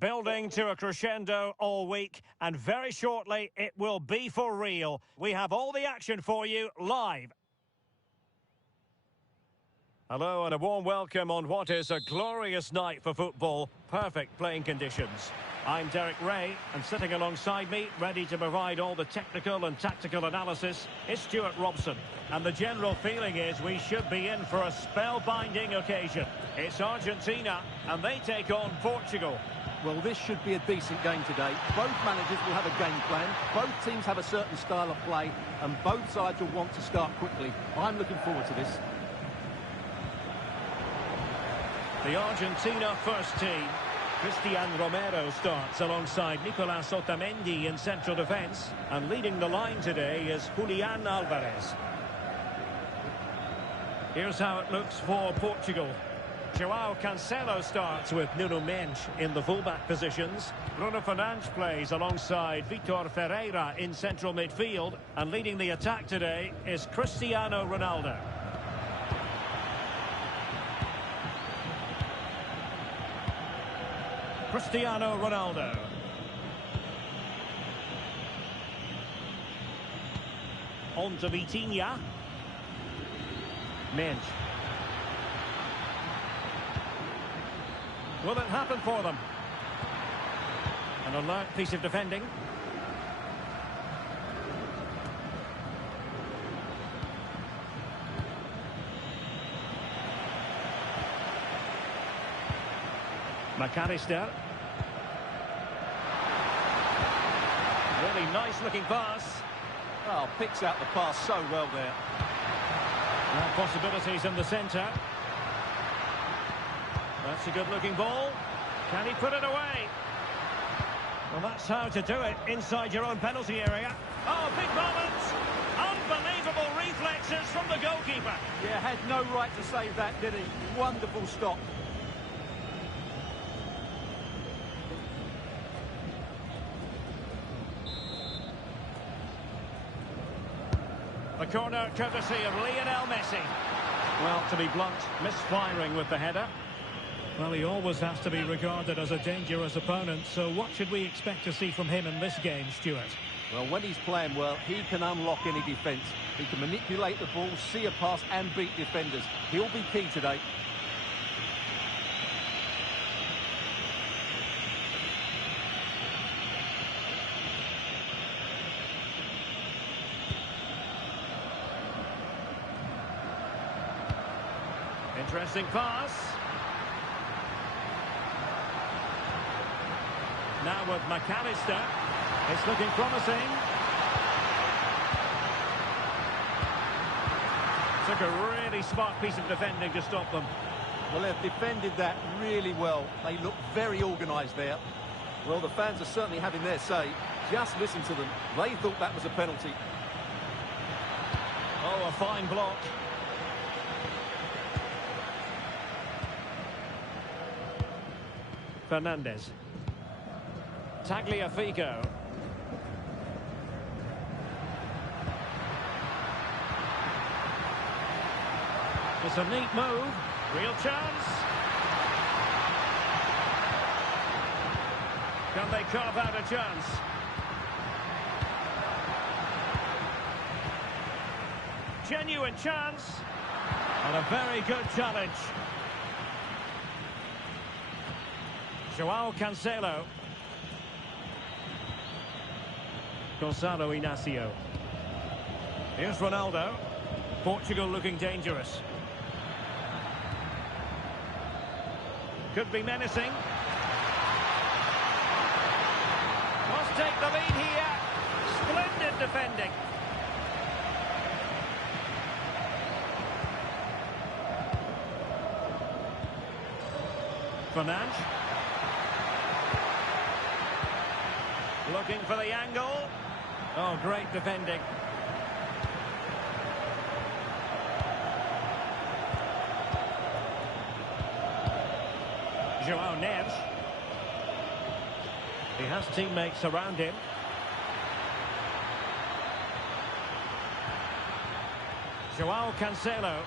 Building to a crescendo all week, and very shortly it will be for real. We have all the action for you live. Hello and a warm welcome on what is a glorious night for football. Perfect playing conditions. I'm Derek Ray, and sitting alongside me, ready to provide all the technical and tactical analysis, is Stuart Robson. And the general feeling is we should be in for a spellbinding occasion. It's Argentina, and they take on Portugal. Well, this should be a decent game today. Both managers will have a game plan. Both teams have a certain style of play, and both sides will want to start quickly. I'm looking forward to this. The Argentina first team. Cristian Romero starts alongside Nicolas Otamendi in central defence. And leading the line today is Julian Alvarez. Here's how it looks for Portugal. Joao Cancelo starts with Nuno Mendes in the fullback positions. Bruno Fernandes plays alongside Vitor Ferreira in central midfield. And leading the attack today is Cristiano Ronaldo. Cristiano Ronaldo. On to Vitinha. Mendes. Will it happen for them? An alert piece of defending. McAllister. Really nice looking pass. Oh, picks out the pass so well there. Possibilities in the centre. That's a good-looking ball. Can he put it away? Well, that's how to do it inside your own penalty area. Oh, big moment! Unbelievable reflexes from the goalkeeper. Yeah, had no right to save that, did he? Wonderful stop. The corner courtesy of Lionel Messi. Well, to be blunt, misfiring with the header. Well, he always has to be regarded as a dangerous opponent, so what should we expect to see from him in this game, Stuart? Well, when he's playing well, he can unlock any defence. He can manipulate the ball, see a pass and beat defenders. He'll be key today. Interesting pass. Now with McAllister. It's looking promising. Took a really smart piece of defending to stop them. Well, they've defended that really well. They look very organised there. Well, the fans are certainly having their say. Just listen to them. They thought that was a penalty. Oh, a fine block. Fernandes. Tagliafico. It's a neat move. Real chance. Can they carve out a chance? Genuine chance. And a very good challenge. Joao Cancelo. Gonzalo Inacio. Here's Ronaldo. Portugal looking dangerous. Could be menacing. Must take the lead here. Splendid defending. Fernandes. Looking for the angle. Oh, great defending. Joao Neves. He has teammates around him. Joao Cancelo.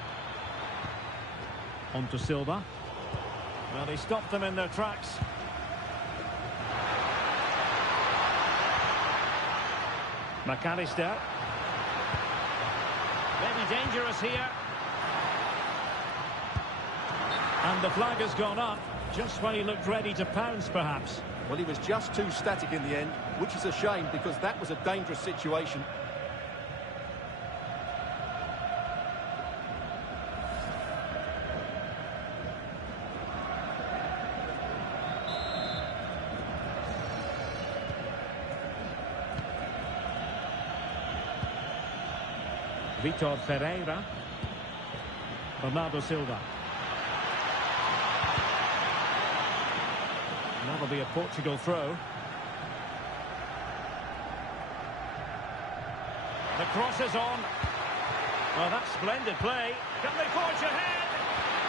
On to Silva. Well, he stopped them in their tracks. McAllister. Maybe dangerous here. And the flag has gone up, just when he looked ready to pounce, perhaps. Well, he was just too static in the end, which is a shame because that was a dangerous situation. Vitor Ferreira. Bernardo Silva. That'll be a Portugal throw. The cross is on. Well, that's splendid play. Can they forge ahead?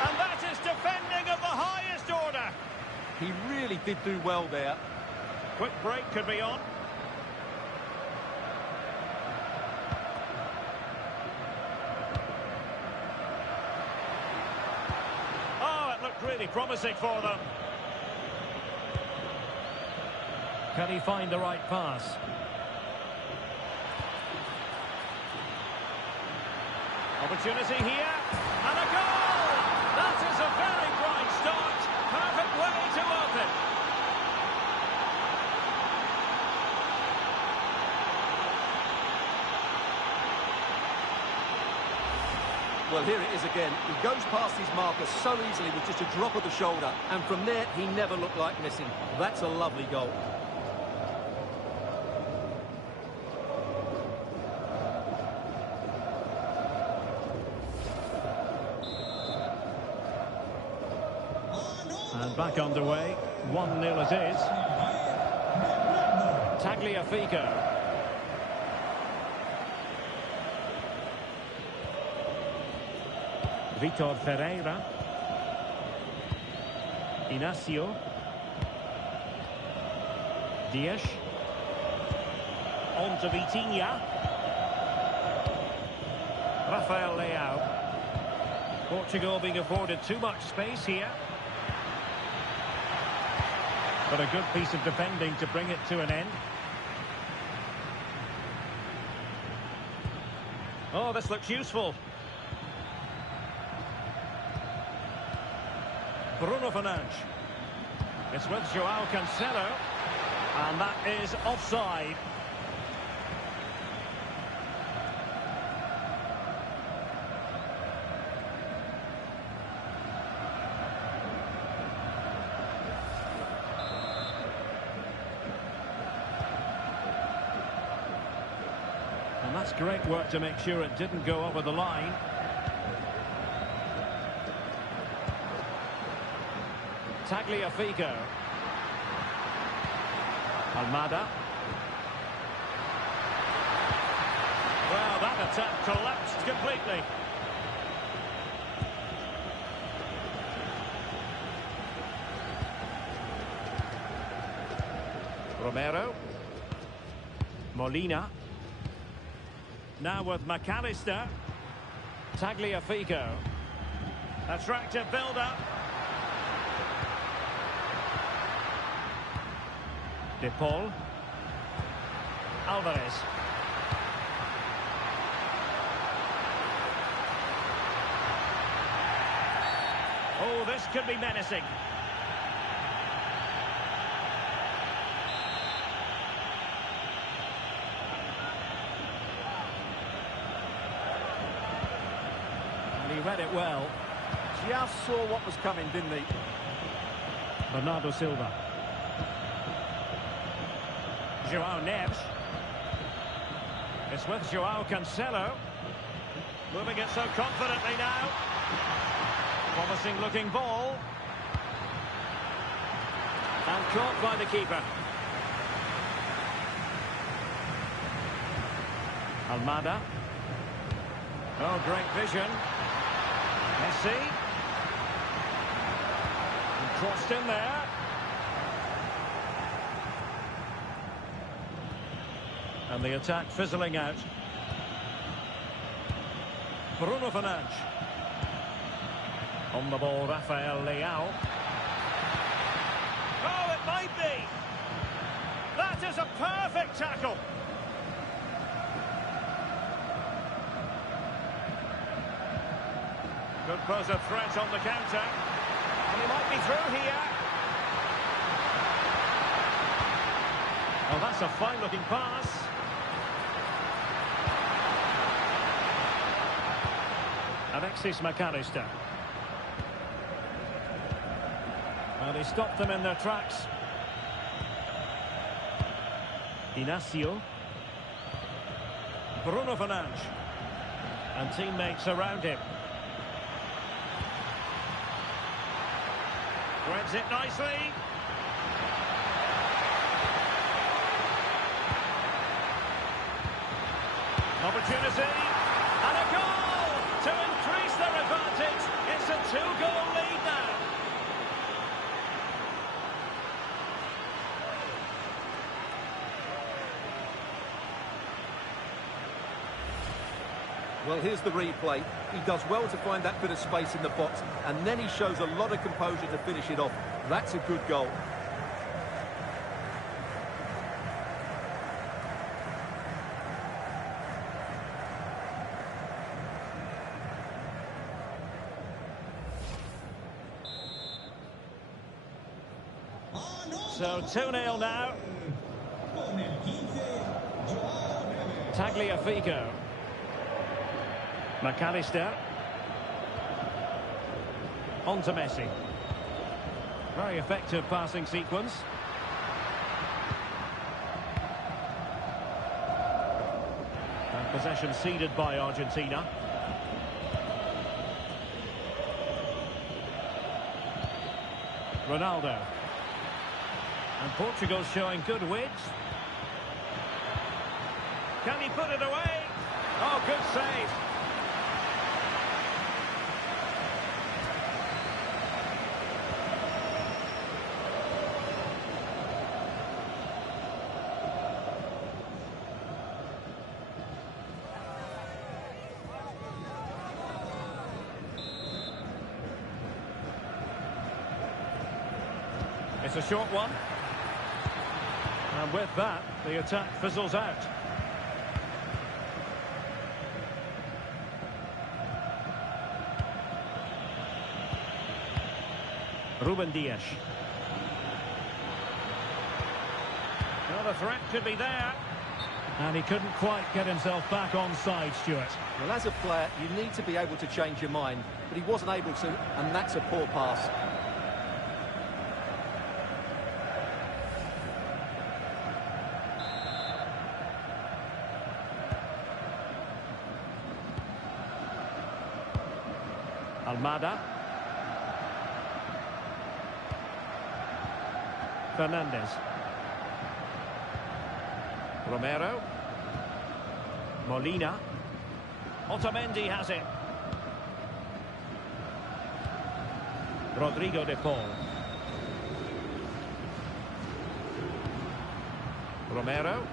And that is defending of the highest order. He really did do well there. Quick break could be on. Oh, it looked really promising for them. Can he find the right pass? Opportunity here, and a goal! That is a very bright start. Perfect way to open. Well, here it is again. He goes past his marker so easily with just a drop of the shoulder. And from there, he never looked like missing. That's a lovely goal. And back underway, 1-0 it is. Tagliafico. Vitor Ferreira. Inacio. Dias. On to Vitinha. Rafael Leao. Portugal being afforded too much space here. But a good piece of defending to bring it to an end. Oh, this looks useful. Bruno Fernandes. It's with Joao Cancelo. And that is offside. And that's great work to make sure it didn't go over the line. Tagliafico. Almada. Well, that attack collapsed completely. Romero. Molina. Now with McAllister. Tagliafico. Attractive build-up. De Paul. Alvarez. Oh, this could be menacing. read it well. Just saw what was coming, didn't he? Bernardo Silva. Joao Neves. It's with Joao Cancelo. Moving it so confidently now. Promising looking ball. And caught by the keeper. Almada. Oh, great vision. Messi. And crossed in there. And the attack fizzling out. Bruno Fernandes. On the ball, Rafael Leao. Oh, it might be. That is a perfect tackle. Could pose a threat on the counter. And he might be through here. Oh, that's a fine-looking pass. Alexis McAllister. And he stopped them in their tracks. Inacio. Bruno Fernandes. And teammates around him. Threads it nicely. Opportunity. And a goal to increase their advantage. It's a 2-goal lead now. Well, here's the replay. He does well to find that bit of space in the box, and then he shows a lot of composure to finish it off. That's a good goal. So 2-0 now. Tagliafico. McAllister. On to Messi. Very effective passing sequence. And possession ceded by Argentina. Ronaldo. And Portugal showing good width. Can he put it away? Oh, good save. It's a short one. And with that, the attack fizzles out. Ruben Dias. Well, the threat could be there. And he couldn't quite get himself back on side, Stuart. Well, as a player, you need to be able to change your mind, but he wasn't able to, and that's a poor pass. Almada. Fernandes. Romero. Molina. Otamendi has it. Rodrigo de Paul. Romero.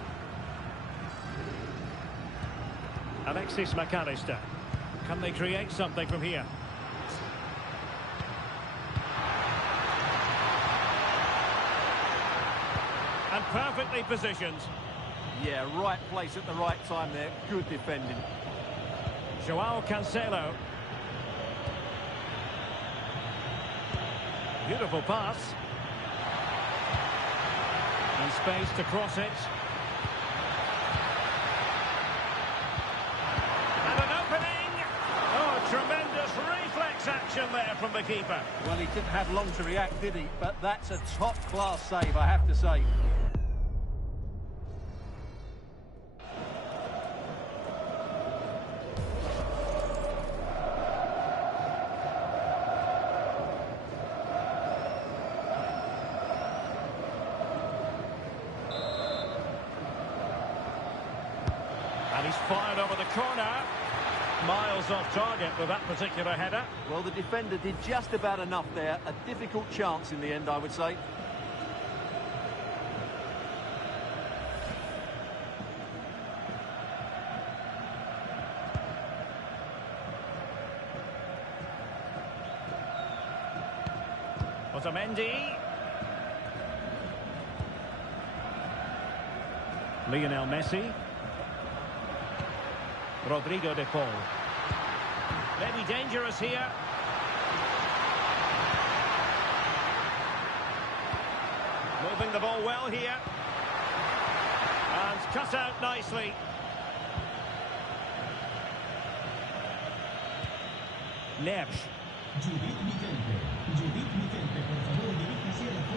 Alexis McAllister. Can they create something from here? And perfectly positioned. Yeah, right place at the right time there. Good defending. Joao Cancelo. Beautiful pass. And space to cross it. And an opening. Oh, a tremendous reaction there from the keeper. Well, he didn't have long to react, did he? But that's a top-class save, I have to say. And he's fired over the corner. Miles off target with that particular header. Well, the defender did just about enough there. A difficult chance in the end, I would say. Otamendi. Lionel Messi. Rodrigo de Paul. Maybe dangerous here. Moving the ball well here. And cut out nicely. Neves.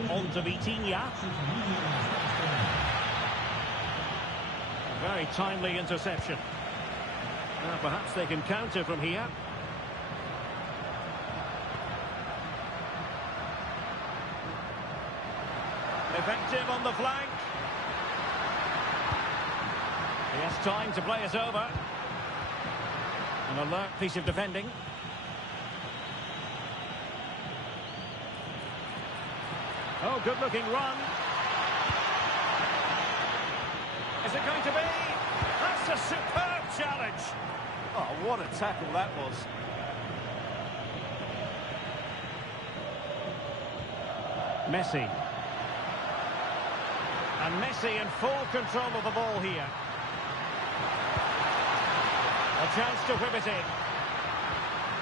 On to Vitinha. Very timely interception. Perhaps they can counter from here. Effective on the flank. He has time to play it over. An alert piece of defending. Oh, good-looking run. Is it going to be? That's a superb challenge. Oh, what a tackle that was. Messi. And Messi in full control of the ball here. A chance to whip it in.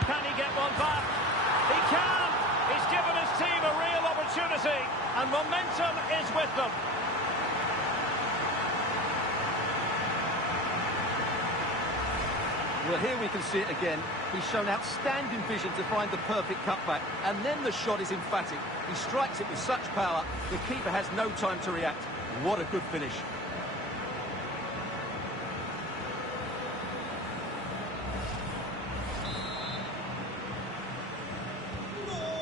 Can he get one back? He can! He's given his team a real opportunity, and momentum is with them. Well, here we can see it again. He's shown outstanding vision to find the perfect cutback, and then the shot is emphatic. He strikes it with such power, the keeper has no time to react. What a good finish.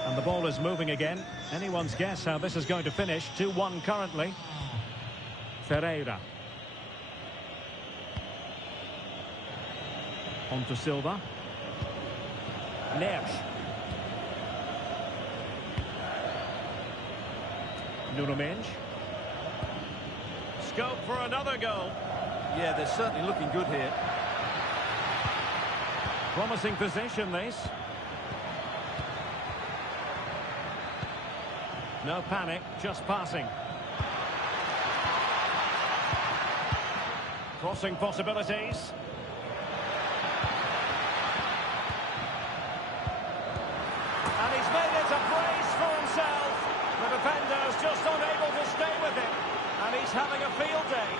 And the ball is moving again. Anyone's guess how this is going to finish. 2-1 currently. Ferreira. On to Silva. Neves. Nuno Mendes. Scope for another goal. Yeah, they're certainly looking good here. Promising possession, this. No panic, just passing. Crossing possibilities. And he's made it a brace for himself. The defender's just unable to stay with him. And he's having a field day.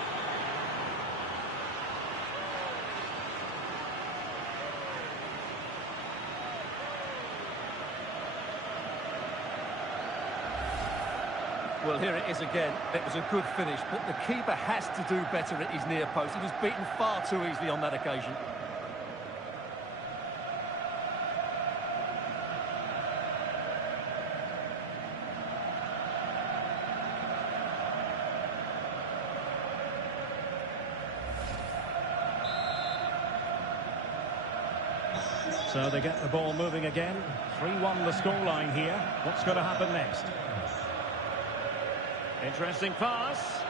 Well, here it is again. It was a good finish, but the keeper has to do better at his near post. He was beaten far too easily on that occasion. So they get the ball moving again. 3-1 the scoreline here. What's going to happen next? Interesting pass.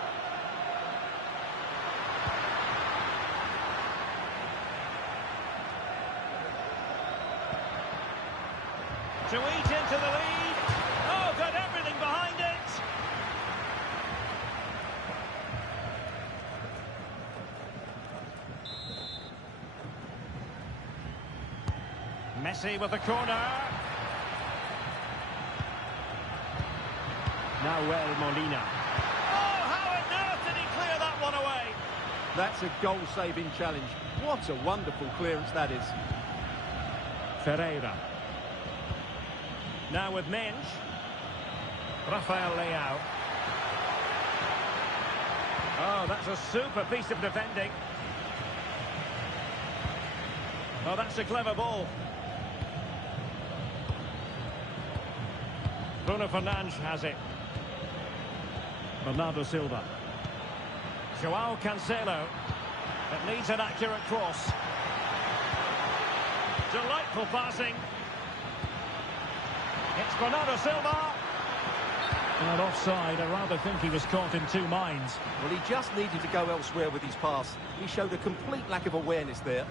To eat into the lead. Oh, got everything behind it. Messi with the corner. Nahuel Molina. Oh, how on earth did he clear that one away? That's a goal-saving challenge. What a wonderful clearance that is. Ferreira. Now with Mensch. Rafael Leao. Oh, that's a super piece of defending. Oh, that's a clever ball. Bruno Fernandes has it. Bernardo Silva. Joao Cancelo. It needs an accurate cross. Delightful passing. It's Bernardo Silva. And offside, I rather think he was caught in two minds. Well, he just needed to go elsewhere with his pass. He showed a complete lack of awareness there.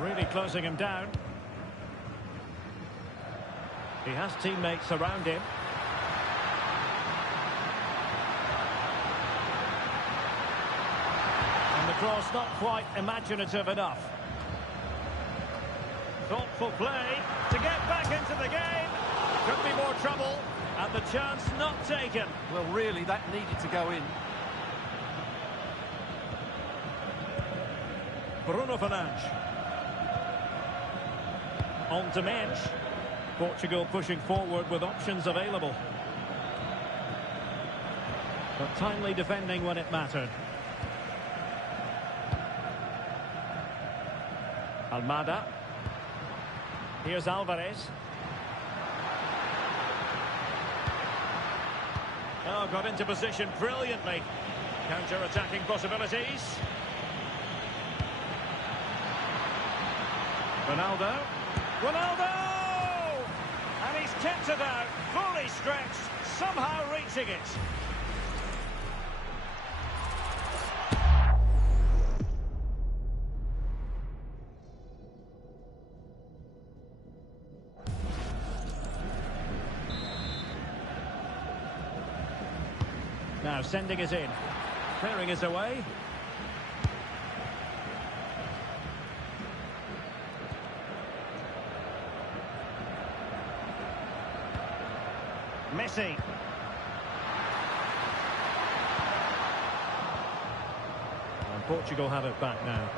Really closing him down. He has teammates around him. And the cross not quite imaginative enough. Thoughtful play to get back into the game. Could be more trouble, and the chance not taken. Well, really, that needed to go in. Bruno Fernandes. On to Mensch. Portugal pushing forward with options available. But timely defending when it mattered. Almada. Here's Alvarez. Oh, got into position brilliantly. Counter-attacking possibilities. Ronaldo. Ronaldo! And he's kept it out, fully stretched, somehow reaching it. Now sending it in. Clearing it away. Messi. And Portugal have it back now.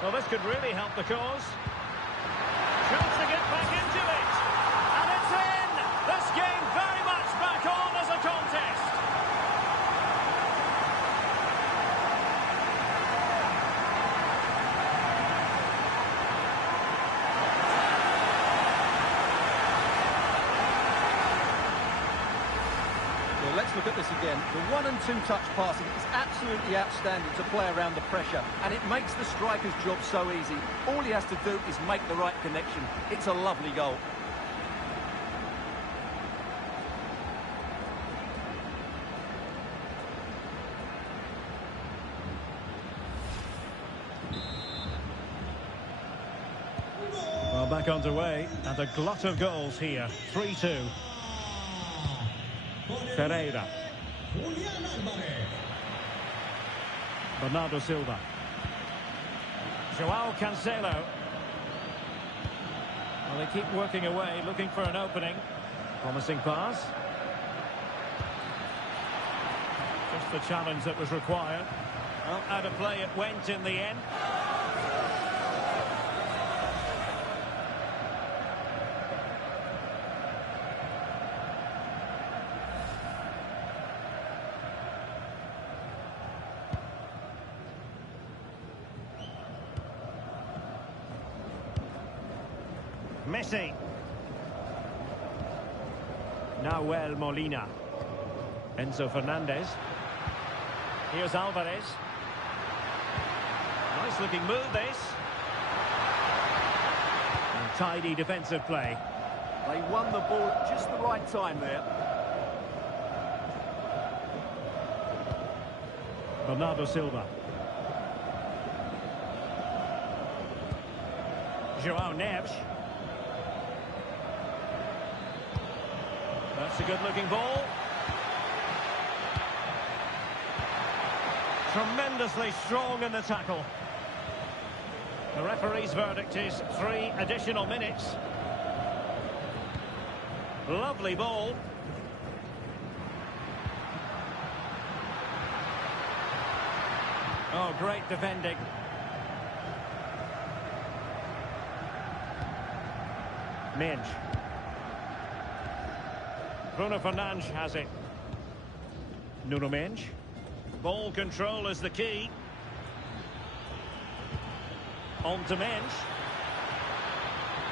Well, this could really help the cause. Chance to get back into it. And it's in! This game very much back on as a contest. Let's look at this again. The 1- and 2-touch passing is absolutely outstanding to play around the pressure, and it makes the striker's job so easy. All he has to do is make the right connection. It's a lovely goal. Well, back underway, and a glut of goals here. 3-2. Ferreira. Bernardo Silva. Joao Cancelo. Well, they keep working away, looking for an opening. Promising pass. Just the challenge that was required. Well, out of play it went in the end. Messi. Nahuel Molina. Enzo Fernandez. Here's Alvarez. Nice looking move this. And tidy defensive play. They won the ball at just the right time there. Bernardo Silva. Joao Neves. That's a good-looking ball. Tremendously strong in the tackle. The referee's verdict is 3 additional minutes. Lovely ball. Oh, great defending. Minge. Bruno Fernandes has it. Nuno Mendes. Ball control is the key. On to Mendes.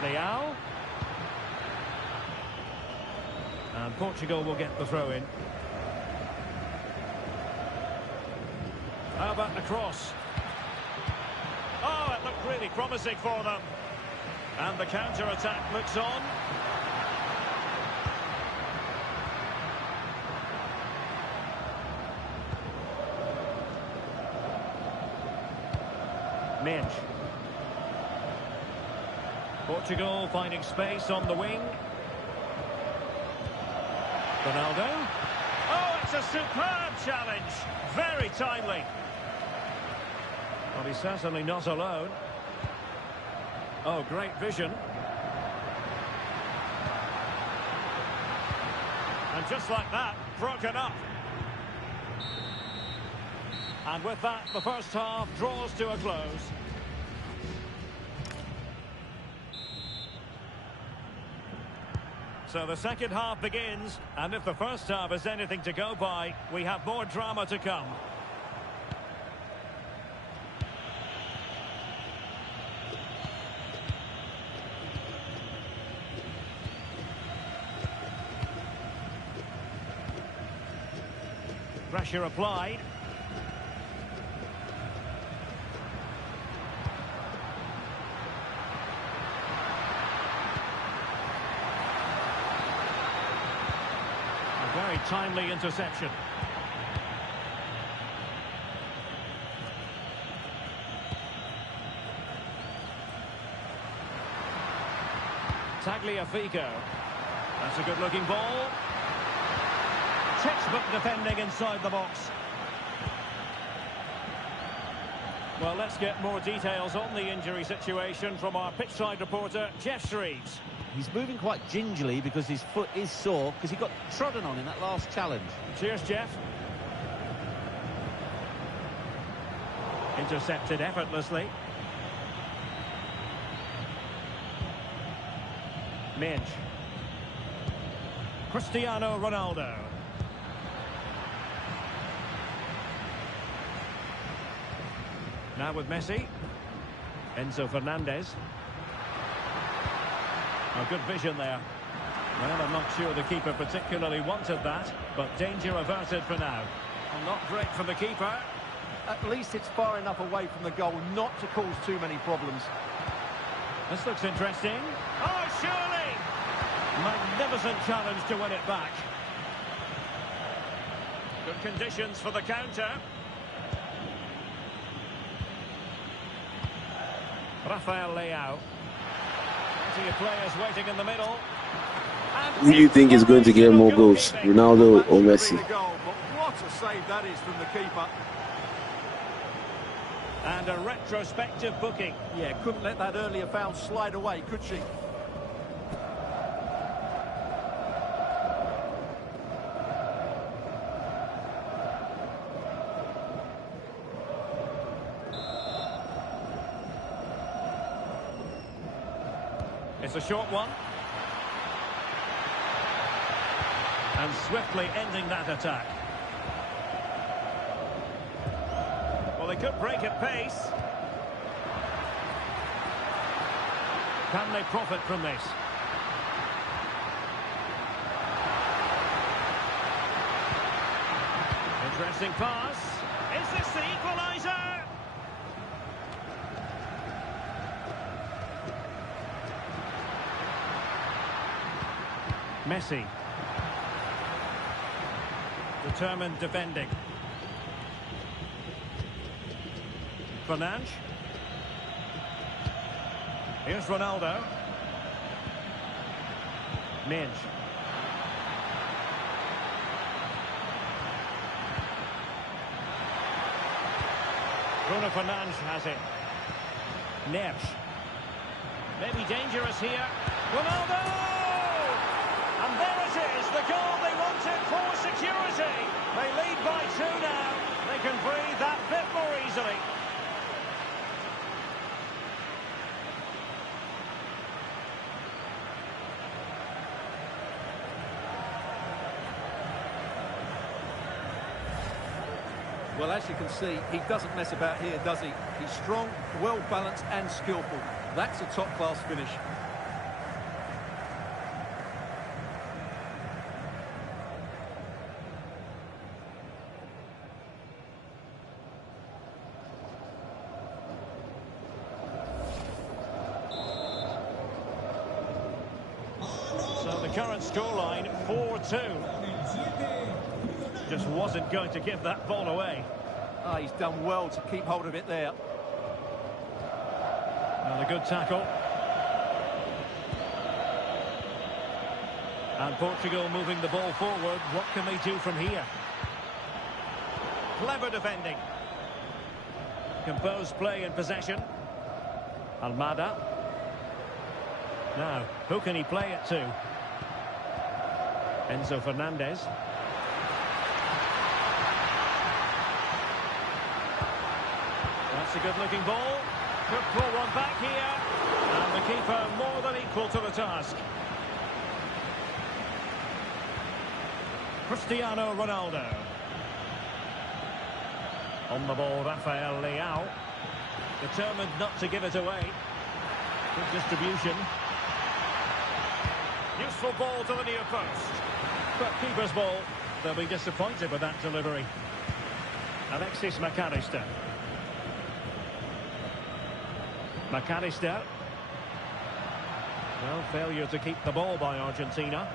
Leao. And Portugal will get the throw in. How about the cross? Oh, it looked really promising for them. And the counter-attack looks on. Minge. Portugal finding space on the wing. Ronaldo. Oh, it's a superb challenge. Very timely. Well, he's certainly not alone. Oh, great vision. And just like that, broken up. And with that, the first half draws to a close. So the second half begins, and if the first half is anything to go by, we have more drama to come. Pressure applied. A very timely interception. Tagliafico. That's a good-looking ball. Textbook defending inside the box. Well, let's get more details on the injury situation from our pitchside reporter, Jeff Shreves. He's moving quite gingerly because his foot is sore because he got trodden on in that last challenge. Cheers, Jeff. Intercepted effortlessly. Minge. Cristiano Ronaldo. Now with Messi. Enzo Fernandez. Oh, good vision there. Well, I'm not sure the keeper particularly wanted that, but danger averted for now. And not great from the keeper. At least it's far enough away from the goal not to cause too many problems. This looks interesting. Oh, surely! Magnificent challenge to win it back. Good conditions for the counter. Rafael Leao. Plenty of players waiting in the middle. Who do you think is going to get more goals, Ronaldo or Messi? What a save that is from the keeper. And a retrospective booking. Yeah, couldn't let that earlier foul slide away, could she? It's a short one. And swiftly ending that attack. Well, they could break at pace. Can they profit from this? Interesting pass. Is this the equaliser? Messi. Determined defending. Fernandes. Here's Ronaldo. Minge. Bruno Fernandes has it. Neves. Maybe dangerous here. Ronaldo! And there it is, the goal they wanted for security. They lead by 2 now. They can breathe that bit more easily. Well, as you can see, he doesn't mess about here, does he? He's strong, well-balanced and skillful. That's a top-class finish. So the current scoreline, 4-2. Just wasn't going to give that ball away. Ah, he's done well to keep hold of it there. And a good tackle. And Portugal moving the ball forward. What can they do from here? Clever defending. Composed play in possession. Almada. Now, who can he play it to? Enzo Fernandez. That's a good-looking ball. Could pull one back here. And the keeper more than equal to the task. Cristiano Ronaldo. On the ball, Rafael Leao. Determined not to give it away. Good distribution. Useful ball to the near post. But keeper's ball. They'll be disappointed with that delivery. Alexis McAllister. McAllister. Well, failure to keep the ball by Argentina.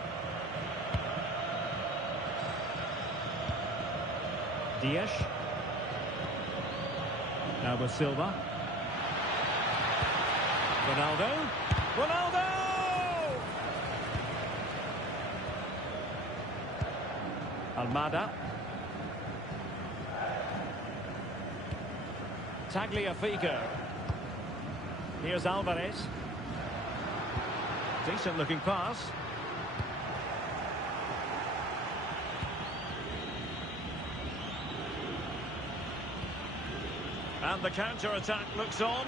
Dias. Now with Silva. Ronaldo. Ronaldo! Almada. Tagliafico. Here's Alvarez. Decent looking pass. And the counter-attack looks on.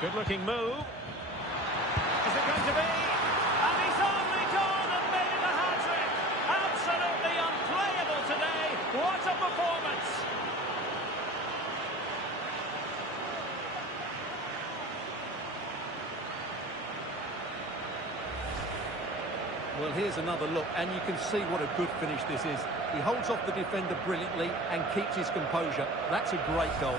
Good looking move. Is it going to be? And he's only gone and made it a hat-trick. Absolutely unplayable today. What a performance. Well, here's another look, and you can see what a good finish this is. He holds off the defender brilliantly and keeps his composure. That's a great goal.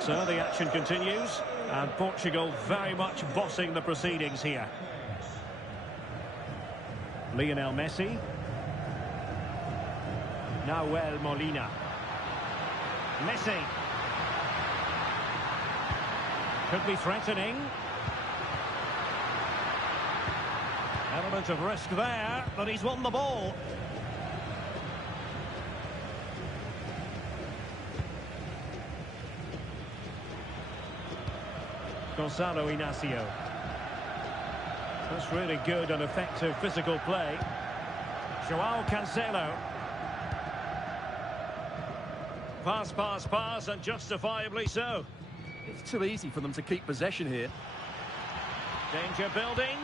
So the action continues, and Portugal very much bossing the proceedings here. Lionel Messi. Nahuel Molina. Messi. Could be threatening. Element of risk there, but he's won the ball. Gonzalo Inacio. That's really good and effective physical play. Joao Cancelo. Pass, pass, pass, and justifiably so. It's too easy for them to keep possession here. Danger building.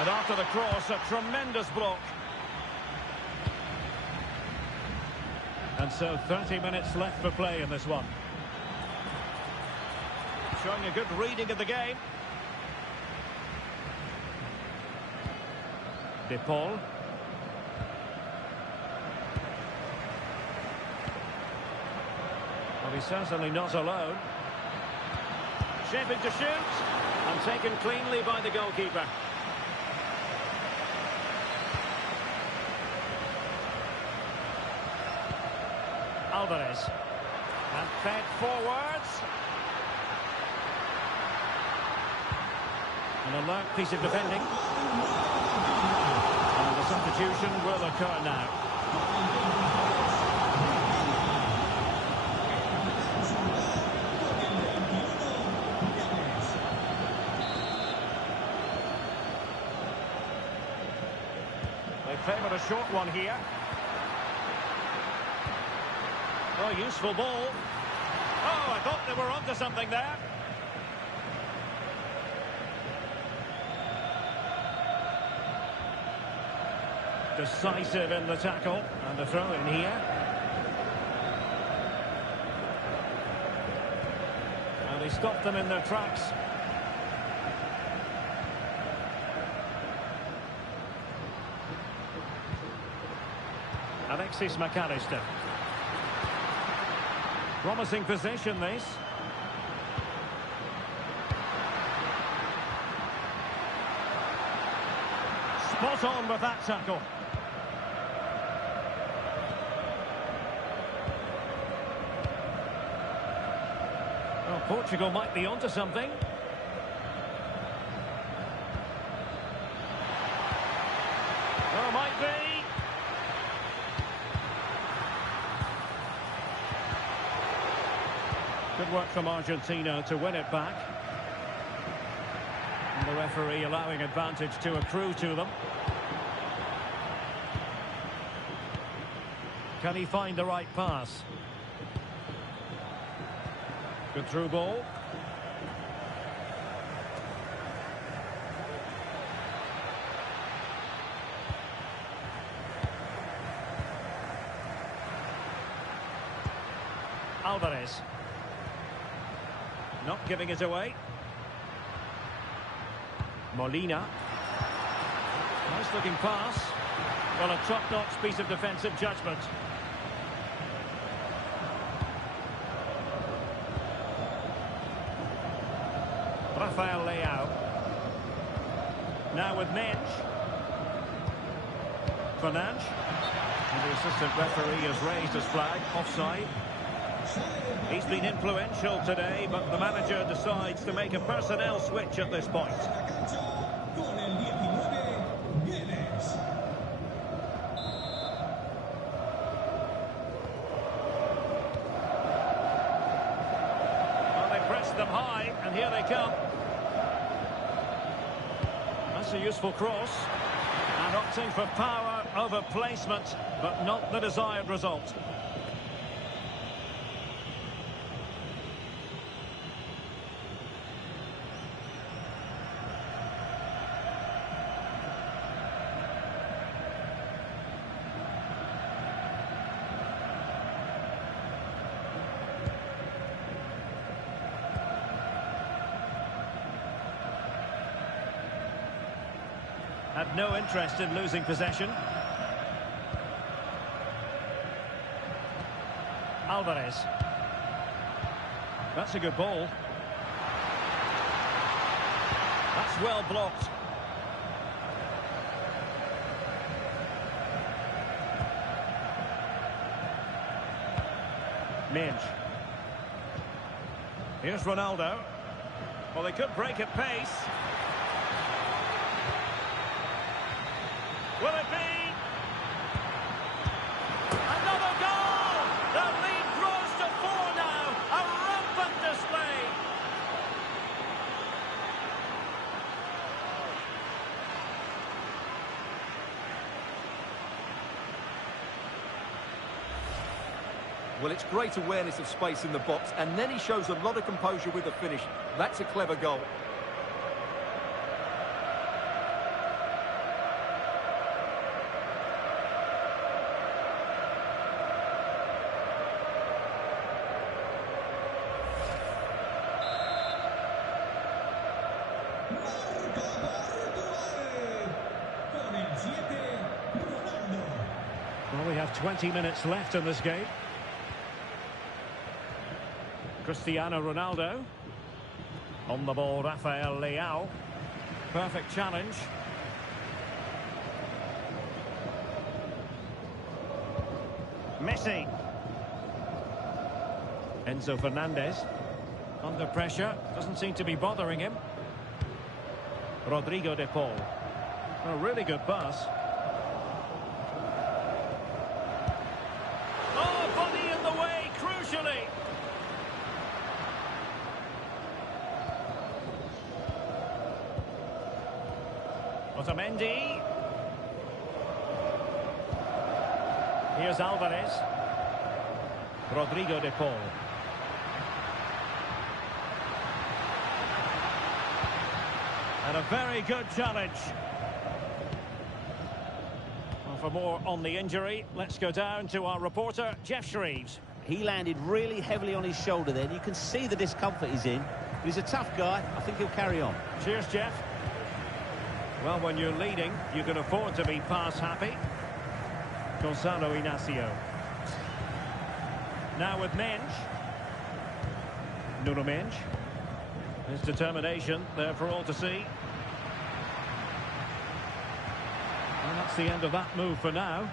And after the cross, a tremendous block. And so 30 minutes left for play in this one. Showing a good reading of the game. De Paul. Well, he's certainly not alone. Shaping to shoot. And taken cleanly by the goalkeeper. Alvarez. And fed forwards. An alert piece of defending. And the substitution will occur now. They favour a short one here. Oh, useful ball. Oh, I thought they were onto something there. Decisive in the tackle, and a throw in here. And he stopped them in their tracks. Alexis McAllister. Promising position, this. Spot on with that tackle. Well, Portugal might be onto something. Oh, might be. Good work from Argentina to win it back. And the referee allowing advantage to accrue to them. Can he find the right pass? Good through ball. Alvarez. Not giving it away. Molina. Nice looking pass. Well, a top-notch piece of defensive judgment. Rafael Leao. Now with Mensch. Fernandes. And the assistant referee has raised his flag. Offside. He's been influential today, but the manager decides to make a personnel switch at this point. Well, they pressed them high, and here they come. That's a useful cross. And opting for power over placement, but not the desired result. Had no interest in losing possession. Alvarez. That's a good ball. That's well blocked. Mensch. Here's Ronaldo. Well, they could break at pace. Will it be? Another goal! The lead grows to 4 now. A rampant display. Well, it's great awareness of space in the box, and then he shows a lot of composure with the finish. That's a clever goal. Well, we have 20 minutes left in this game. Cristiano Ronaldo. On the ball, Rafael Leao. Perfect challenge. Messi. Enzo Fernandez. Under pressure. Doesn't seem to be bothering him. Rodrigo de Paul. A really good pass. Oh, body in the way, crucially. Otamendi. Here's Alvarez. Rodrigo de Paul. And a very good challenge. Well, for more on the injury, let's go down to our reporter, Jeff Shreves. He landed really heavily on his shoulder there, and you can see the discomfort he's in. But he's a tough guy. I think he'll carry on. Cheers, Jeff. Well, when you're leading, you can afford to be pass-happy. Gonzalo Inacio. Now with Mensch. Nuno Mensch. His determination there for all to see. And that's the end of that move for now.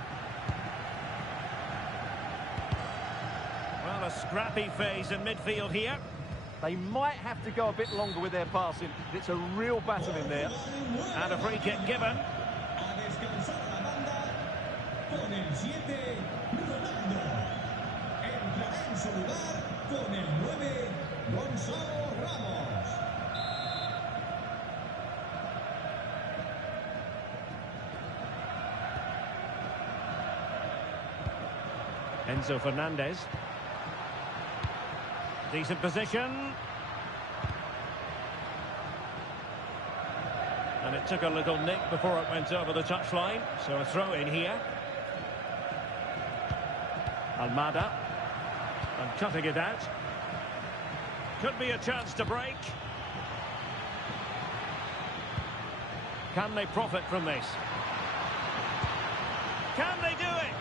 Well, a scrappy phase in midfield here. They might have to go a bit longer with their passing. It's a real battle in there. And a free kick given. Enzo Fernandez. Decent position. And it took a little nick before it went over the touchline. So a throw in here. Almada. And cutting it out. Could be a chance to break. Can they profit from this? Can they do it?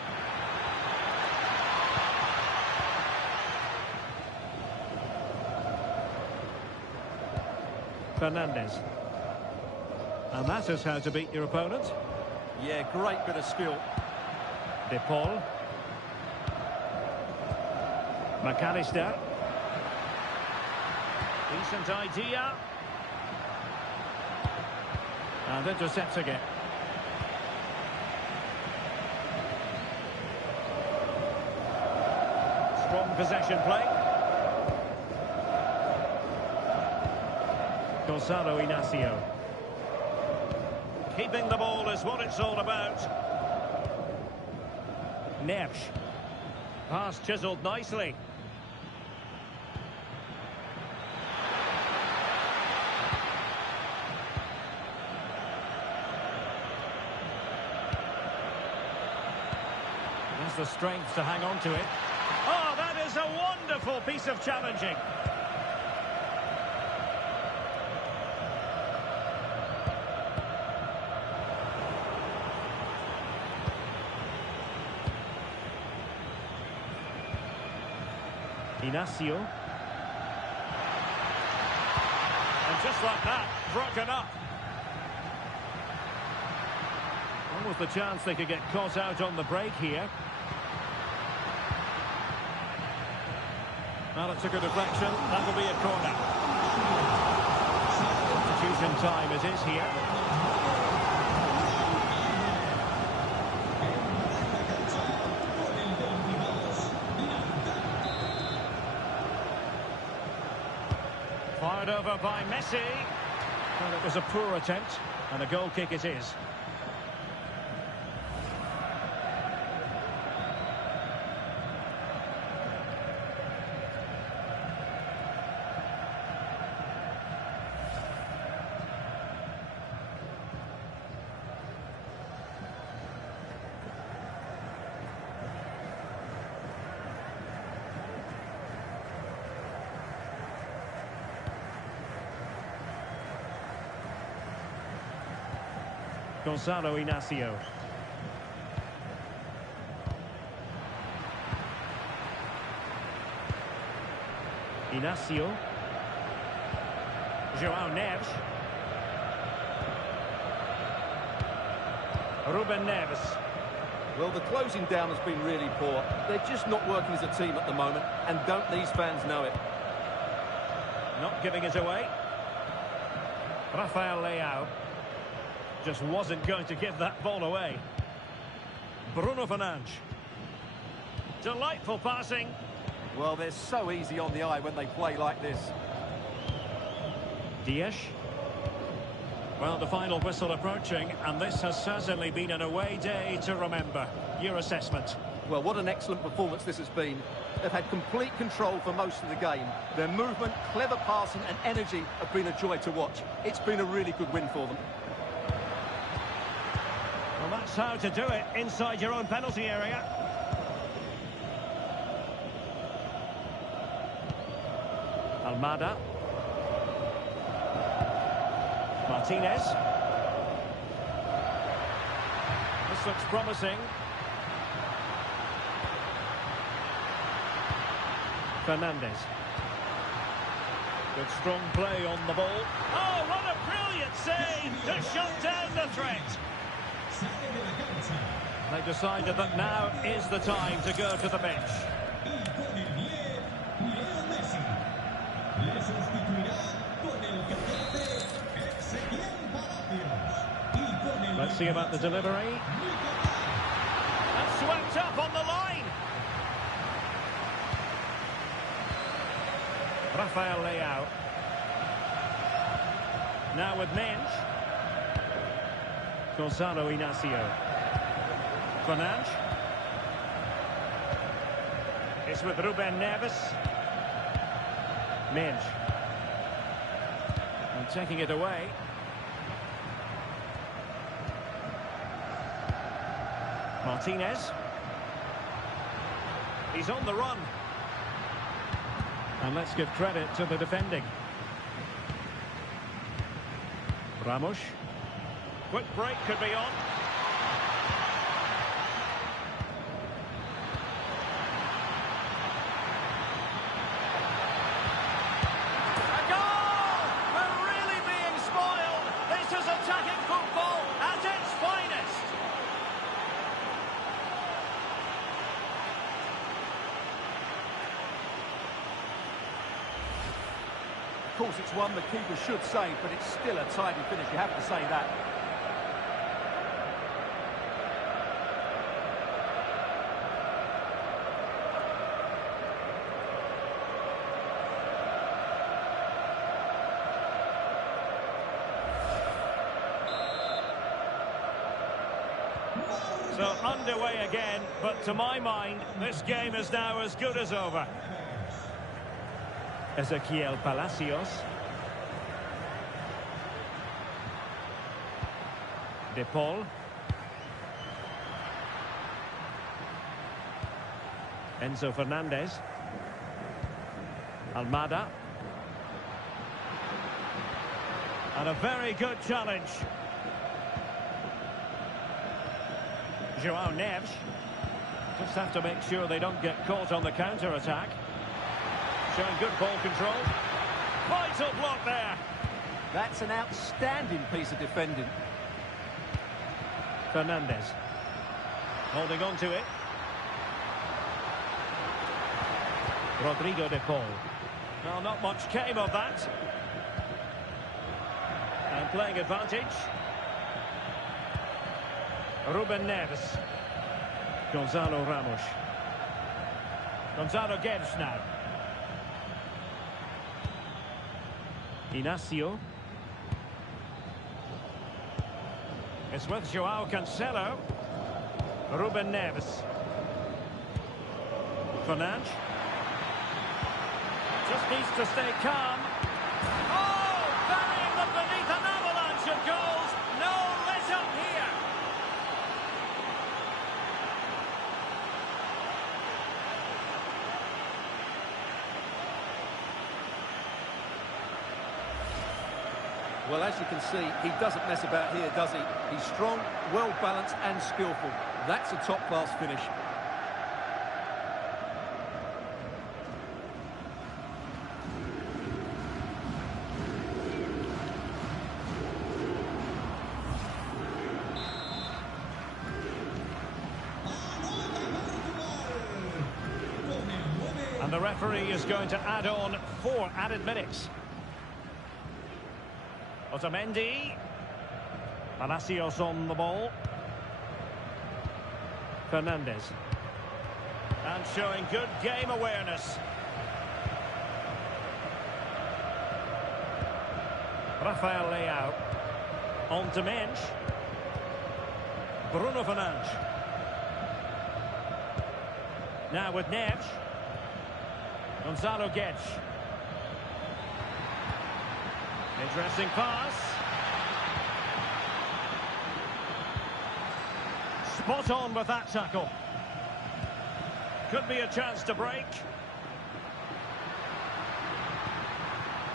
Fernandez. And that is how to beat your opponent. Yeah, great bit of skill. De Paul. McAllister. Decent idea. And intercepts again. Strong possession play. Gonzalo Inacio. Keeping the ball is what it's all about. Neves. Pass chiselled nicely. Has the strength to hang on to it. Oh, that is a wonderful piece of challenging. Inacio. And just like that, broken up. Almost the chance they could get caught out on the break here. Well, it took a deflection. That will be a corner. Substitution time it is here. Fired over by Messi. Well, it was a poor attempt, and a goal kick it is. Gonzalo Inacio. Inacio. João Neves. Ruben Neves. Well, the closing down has been really poor. They're just not working as a team at the moment, and don't these fans know it? Not giving it away. Rafael Leao just wasn't going to give that ball away. Bruno Fernandes. Delightful passing. Well, they're so easy on the eye when they play like this. Dias. Well, the final whistle approaching, and this has certainly been an away day to remember. Your assessment? Well, what an excellent performance this has been. They've had complete control for most of the game. Their movement, clever passing and energy have been a joy to watch. It's been a really good win for them. Well, that's how to do it inside your own penalty area. Almada. Martinez. This looks promising. Fernandes. Good strong play on the ball. Oh, what a brilliant save to shut down the threat. They decided that now is the time to go to the bench. Let's see about the delivery. And swept up on the line. Rafael Leao. Now with Mensch. Gonzalo Inacio. Fernandes. It's with Ruben Neves. Mensch. And taking it away. Martinez. He's on the run. And let's give credit to the defending. Ramos. Quick break could be on. A goal! We're really being spoiled. This is attacking football at its finest. Of course, it's one the keeper should save, but it's still a tidy finish. You have to say that. So underway again, but to my mind, this game is now as good as over. Ezequiel Palacios. De Paul. Enzo Fernandez. Almada. And a very good challenge. João Neves. Just have to make sure they don't get caught on the counter-attack. Showing good ball control. Vital block there. That's an outstanding piece of defending. Fernandes. Holding on to it. Rodrigo de Paul. Well, not much came of that. And playing advantage. Ruben Neves. Gonzalo Ramos. Gonzalo Guedes now. Inacio. It's with João Cancelo. Ruben Neves. Fernandes. Just needs to stay calm. Oh! Burying them beneath an avalanche of goals. No let up here. Well, as you can see, he doesn't mess about here, does he? He's strong, well-balanced and skillful. That's a top-class finish. the referee is going to add on 4 added minutes. Otamendi. Palacios on the ball. Fernandes. And showing good game awareness. Rafael Leao. On to Mensch. Bruno Fernandes. Now with Neves. Gonzalo Guedes. Interesting pass. Spot on with that tackle. Could be a chance to break.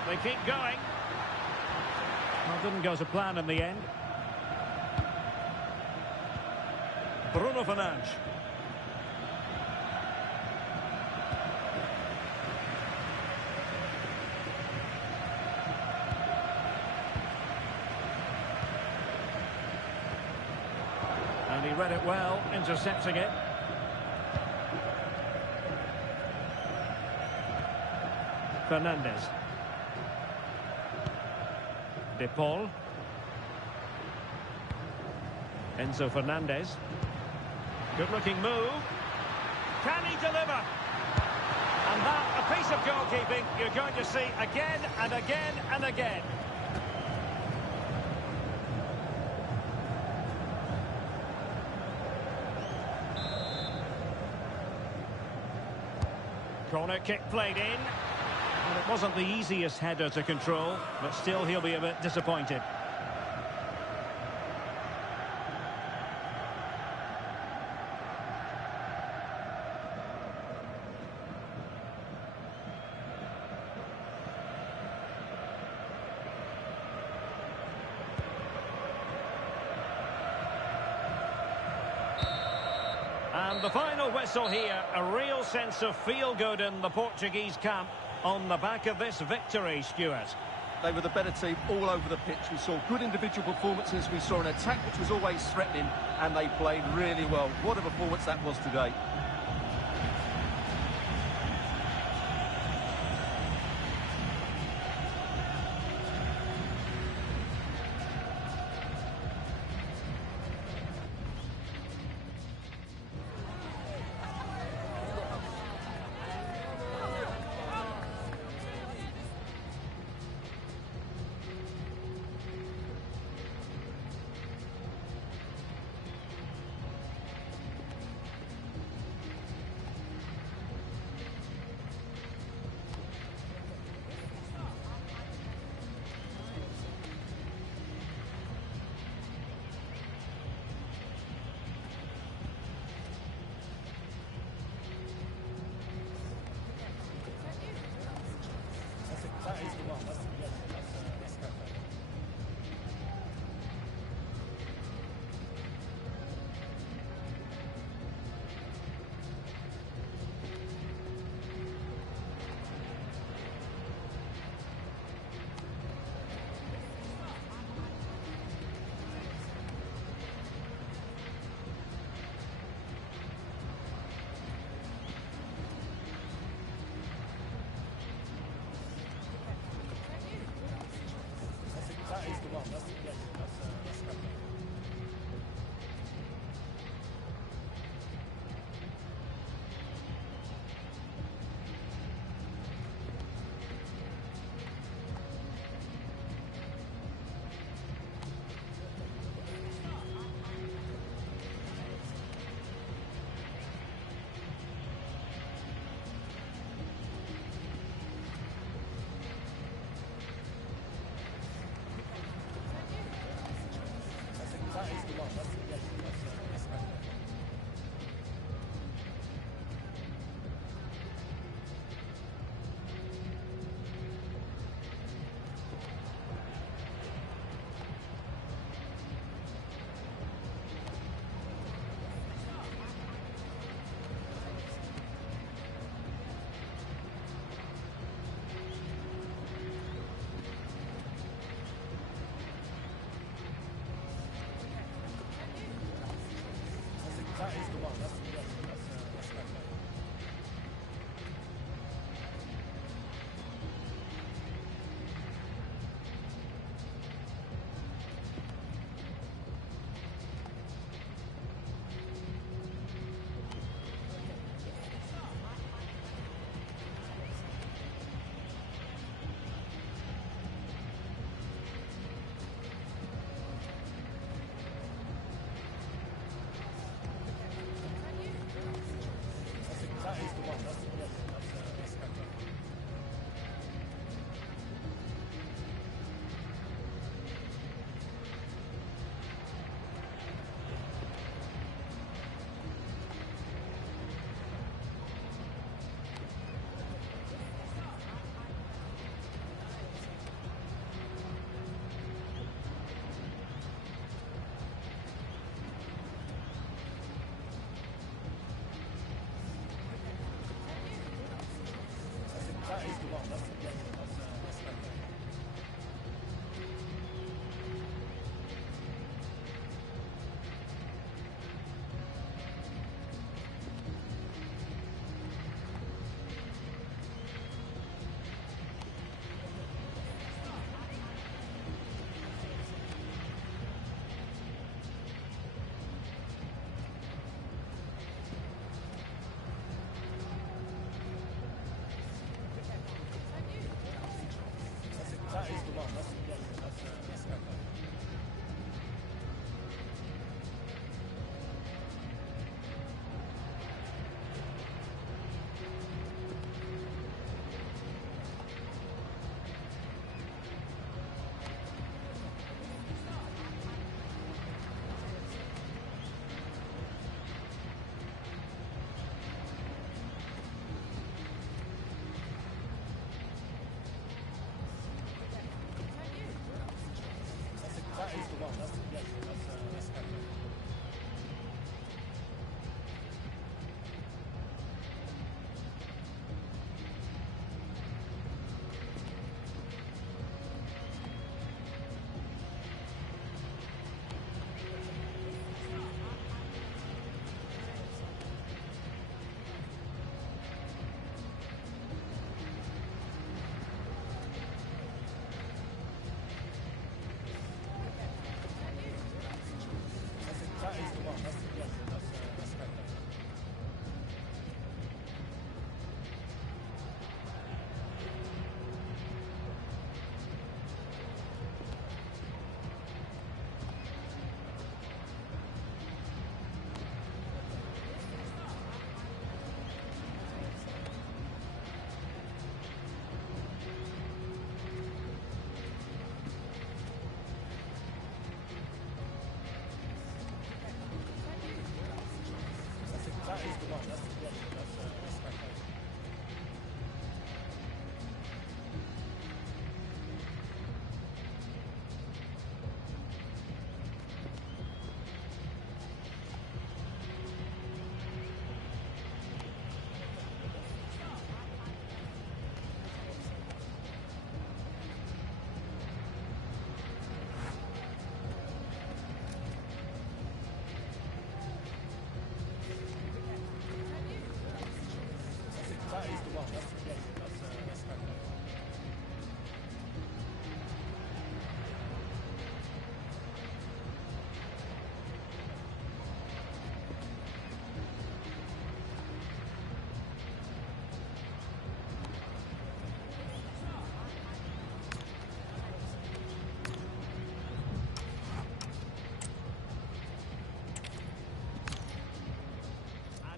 They keep going. Well, didn't go to plan in the end. Bruno Fernandes. And he read it well, intercepting it. Fernandes. De Paul. Enzo Fernandez. Good-looking move. Can he deliver? And that, a piece of goalkeeping you're going to see again and again and again. Corner kick played in. And it wasn't the easiest header to control, but still he'll be a bit disappointed. And the final whistle here, a real sense of feel-good in the Portuguese camp on the back of this victory, Stuart. They were the better team all over the pitch. We saw good individual performances. We saw an attack which was always threatening, and they played really well. What a performance that was today.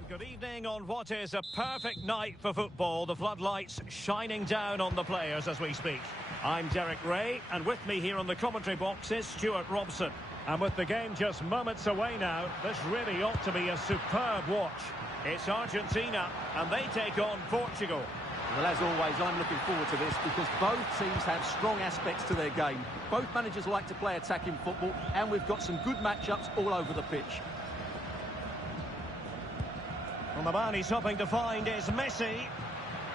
Good evening on what is a perfect night for football. The floodlights shining down on the players as we speak. I'm Derek Ray, and with me here on the commentary box is Stuart Robson. And with the game just moments away now, this really ought to be a superb watch. It's Argentina, and they take on Portugal. Well, as always, I'm looking forward to this because both teams have strong aspects to their game. Both managers like to play attacking football, and we've got some good matchups all over the pitch. Well, the man he's hoping to find is Messi.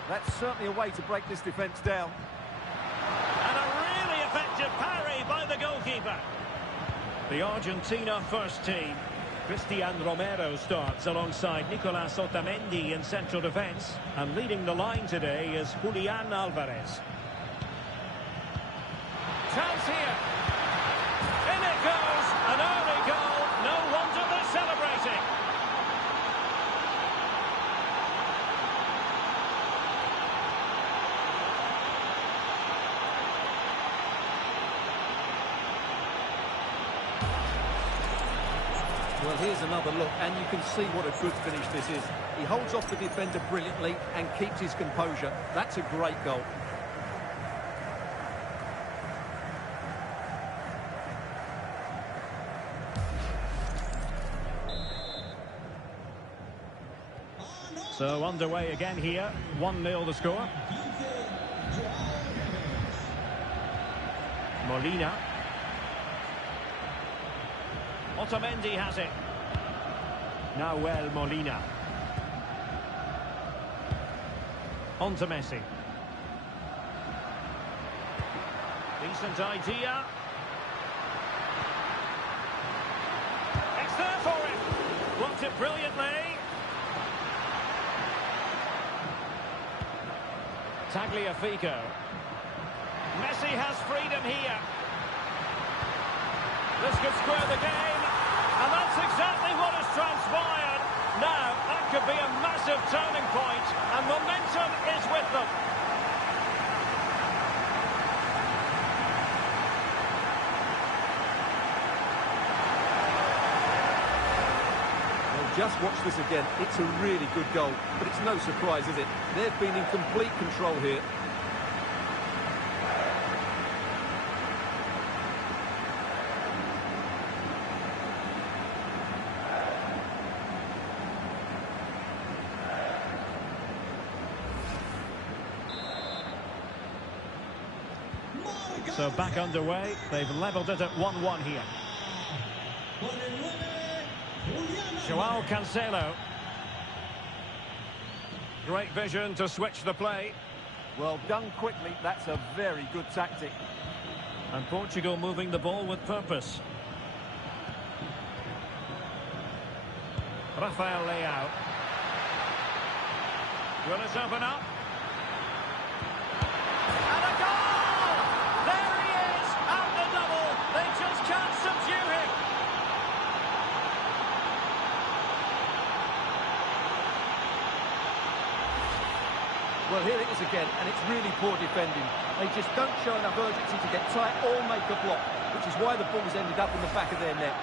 That's certainly a way to break this defence down. And a really effective parry by the goalkeeper. The Argentina first team. Cristian Romero starts alongside Nicolas Otamendi in central defence. And leading the line today is Julian Alvarez. Chance here. In it goes. An early goal. No wonder they're celebrating. Well, here's another look, and you can see what a good finish this is. He holds off the defender brilliantly and keeps his composure. That's a great goal. So underway again here, 1-0 the score. Molina. Otamendi has it. Nahuel Molina. On to Messi. Decent idea. It's there for him. Blocked it brilliantly. Tagliafico. Messi has freedom here. This could square the game, and that's exactly what has transpired. Now, that could be a massive turning point, and momentum is with them. Well, just watch this again. It's a really good goal, but it's no surprise, is it? They've been in complete control here. So back underway, they've levelled it at 1-1 here. Joao Cancelo. Great vision to switch the play. Well done quickly. That's a very good tactic. And Portugal moving the ball with purpose. Rafael Leao. Will it open up? And a goal! There he is! And the double! They just can't subdue him! Well, here it is again, and it's really poor defending. They just don't show enough urgency to get tight or make a block, which is why the ball's ended up in the back of their net.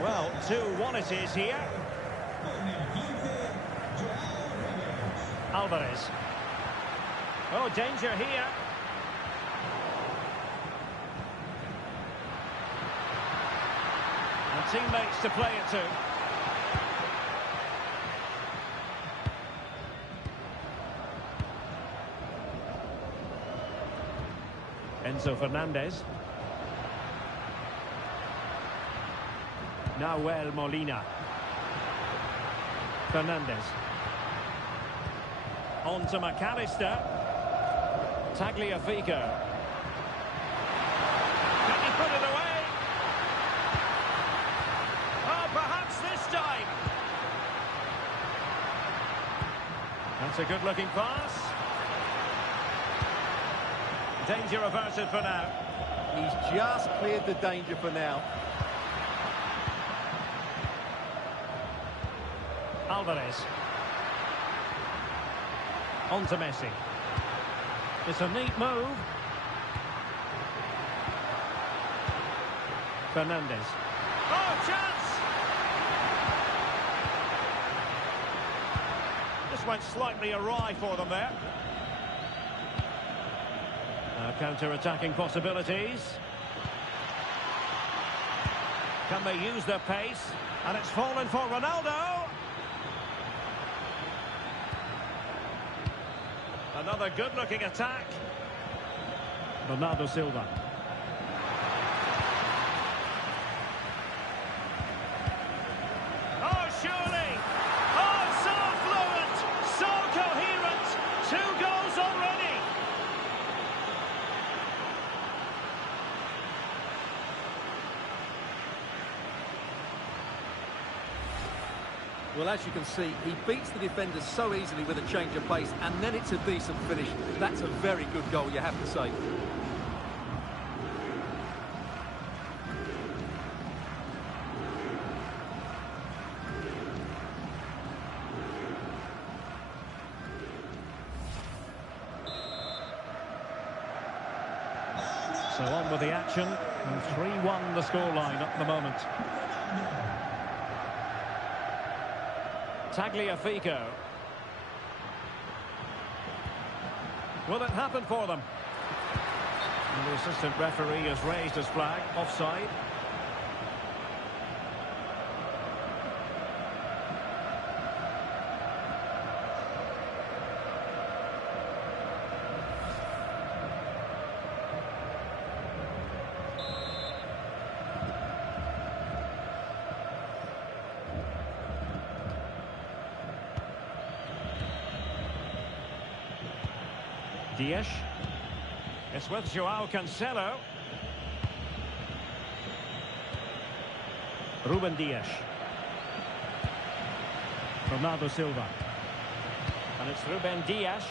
Well, 2-1 it is here. Alvarez. Oh, danger here. And teammates to play it to. Enzo Fernandez. Nahuel Molina. Fernandez. On to McAllister. Tagliafico. Can he put it away? Oh, perhaps this time. That's a good-looking pass. Danger averted for now. He's just cleared the danger for now. Alvarez. On to Messi. It's a neat move. Fernandez. Oh, chance! This went slightly awry for them there. Now counter-attacking possibilities. Can they use their pace? And it's fallen for Ronaldo. Another good-looking attack. Bernardo Silva. Oh, surely! Oh, so fluent! So coherent! 2 goals already! Well, as you can see, he beats the defenders so easily with a change of pace, and then it's a decent finish. That's a very good goal, you have to say. So on with the action, and 3-1 the scoreline at the moment. Tagliafico. Will it happen for them? And the assistant referee has raised his flag, offside. Dias. It's with Joao Cancelo. Ruben Dias. Bernardo Silva. And it's Ruben Dias.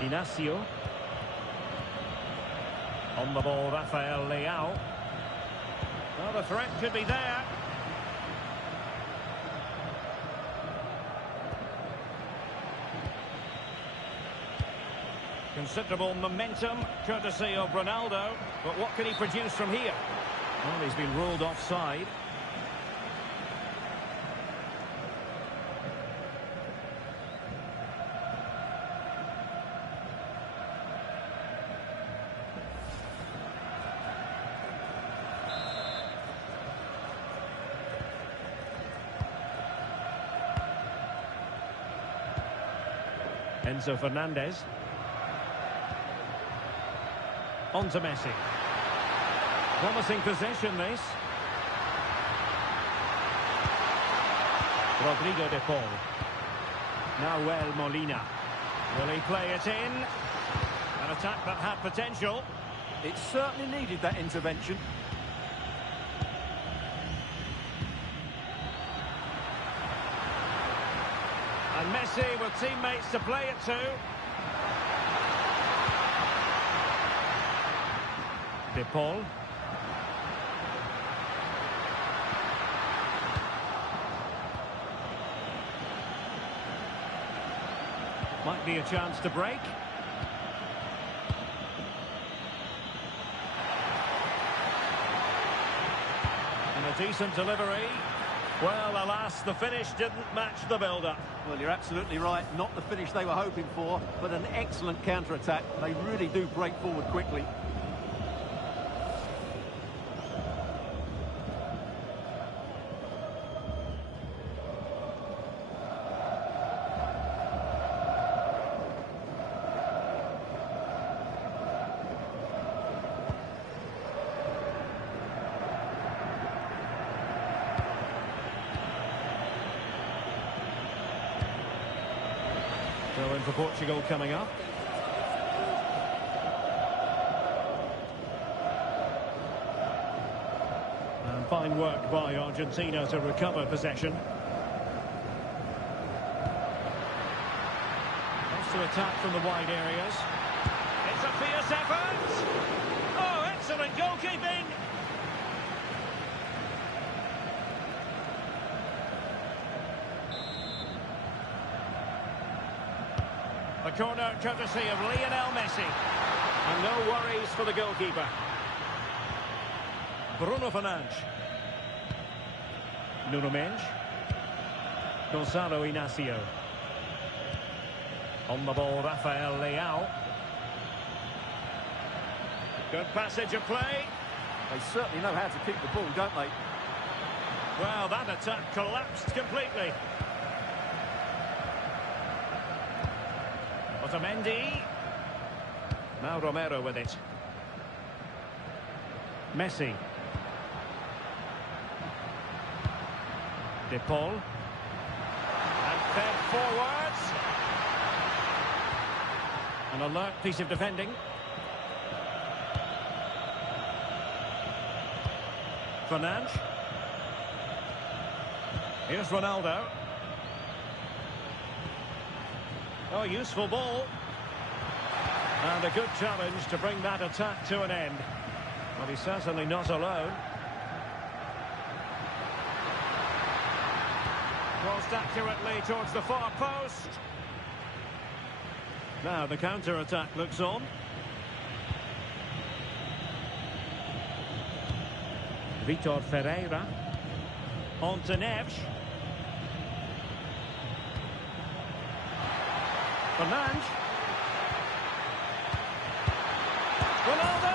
Inacio. On the ball, Rafael Leao. Well, the threat could be there. Considerable momentum, courtesy of Ronaldo. But what can he produce from here? Well, he's been ruled offside. Enzo Fernandez. On to Messi. Promising possession, this. Rodrigo de Paul. Nahuel Molina. Will he play it in? An attack that had potential. It certainly needed that intervention. And Messi with teammates to play it to. De Paul. Might be a chance to break. And a decent delivery. Well, alas, the finish didn't match the build-up. Well, you're absolutely right. Not the finish they were hoping for, but an excellent counter-attack. They really do break forward quickly. Throw in for Portugal coming up. And fine work by Argentina to recover possession. Wants to attack from the wide areas. It's a fierce effort! Oh, excellent goalkeeping! The corner courtesy of Lionel Messi. And no worries for the goalkeeper. Bruno Fernandes. Nuno Mendes. Gonzalo Inacio. On the ball, Rafael Leao. Good passage of play. They certainly know how to kick the ball, don't they? Well, that attack collapsed completely. Otamendi. Now Romero with it. Messi. De Paul. And fed forwards. An alert piece of defending. Fernandes. Here's Ronaldo. Oh, useful ball. And a good challenge to bring that attack to an end. Well, he's certainly not alone. Crossed accurately towards the far post. Now the counter-attack looks on. Vitor Ferreira. On to Neves. Fernandes. Ronaldo!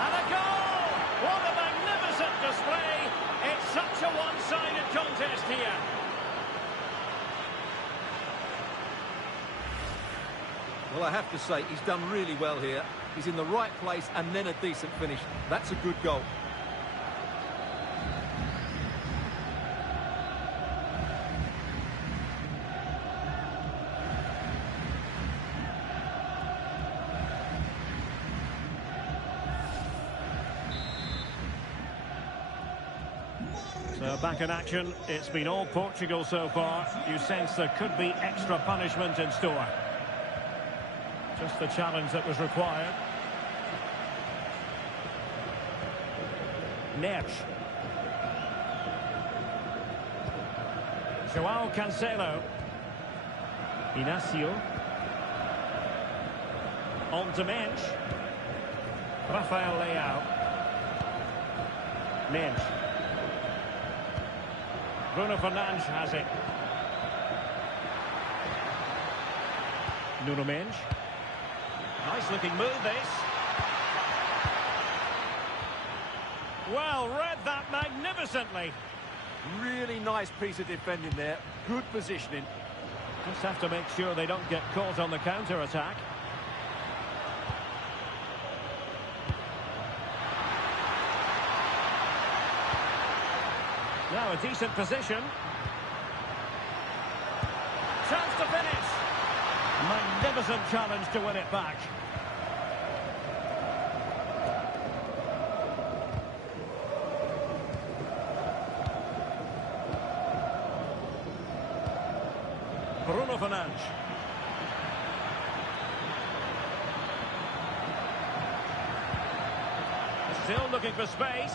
And a goal! What a magnificent display! It's such a one-sided contest here. Well, I have to say, he's done really well here. He's in the right place and then a decent finish. That's a good goal. So back in action, it's been all Portugal so far. You sense there could be extra punishment in store. Just the challenge that was required. Neves. João Cancelo. Inacio. On to Mendes. Rafael Leao. Mendes. Bruno Fernandes has it. Nuno Mendes. Nice looking move, this. Well, read that magnificently. Really nice piece of defending there. Good positioning. Just have to make sure they don't get caught on the counter-attack. Now a decent position. Chance to finish. Magnificent challenge to win it back. Bruno Fernandes. Still looking for space.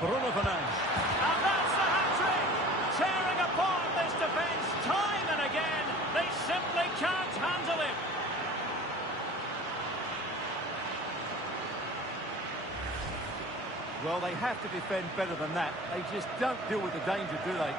Bruno Fernandes. And that's the hat-trick! Tearing apart this defence time and again. They simply can't handle him. Well, they have to defend better than that. They just don't deal with the danger, do they?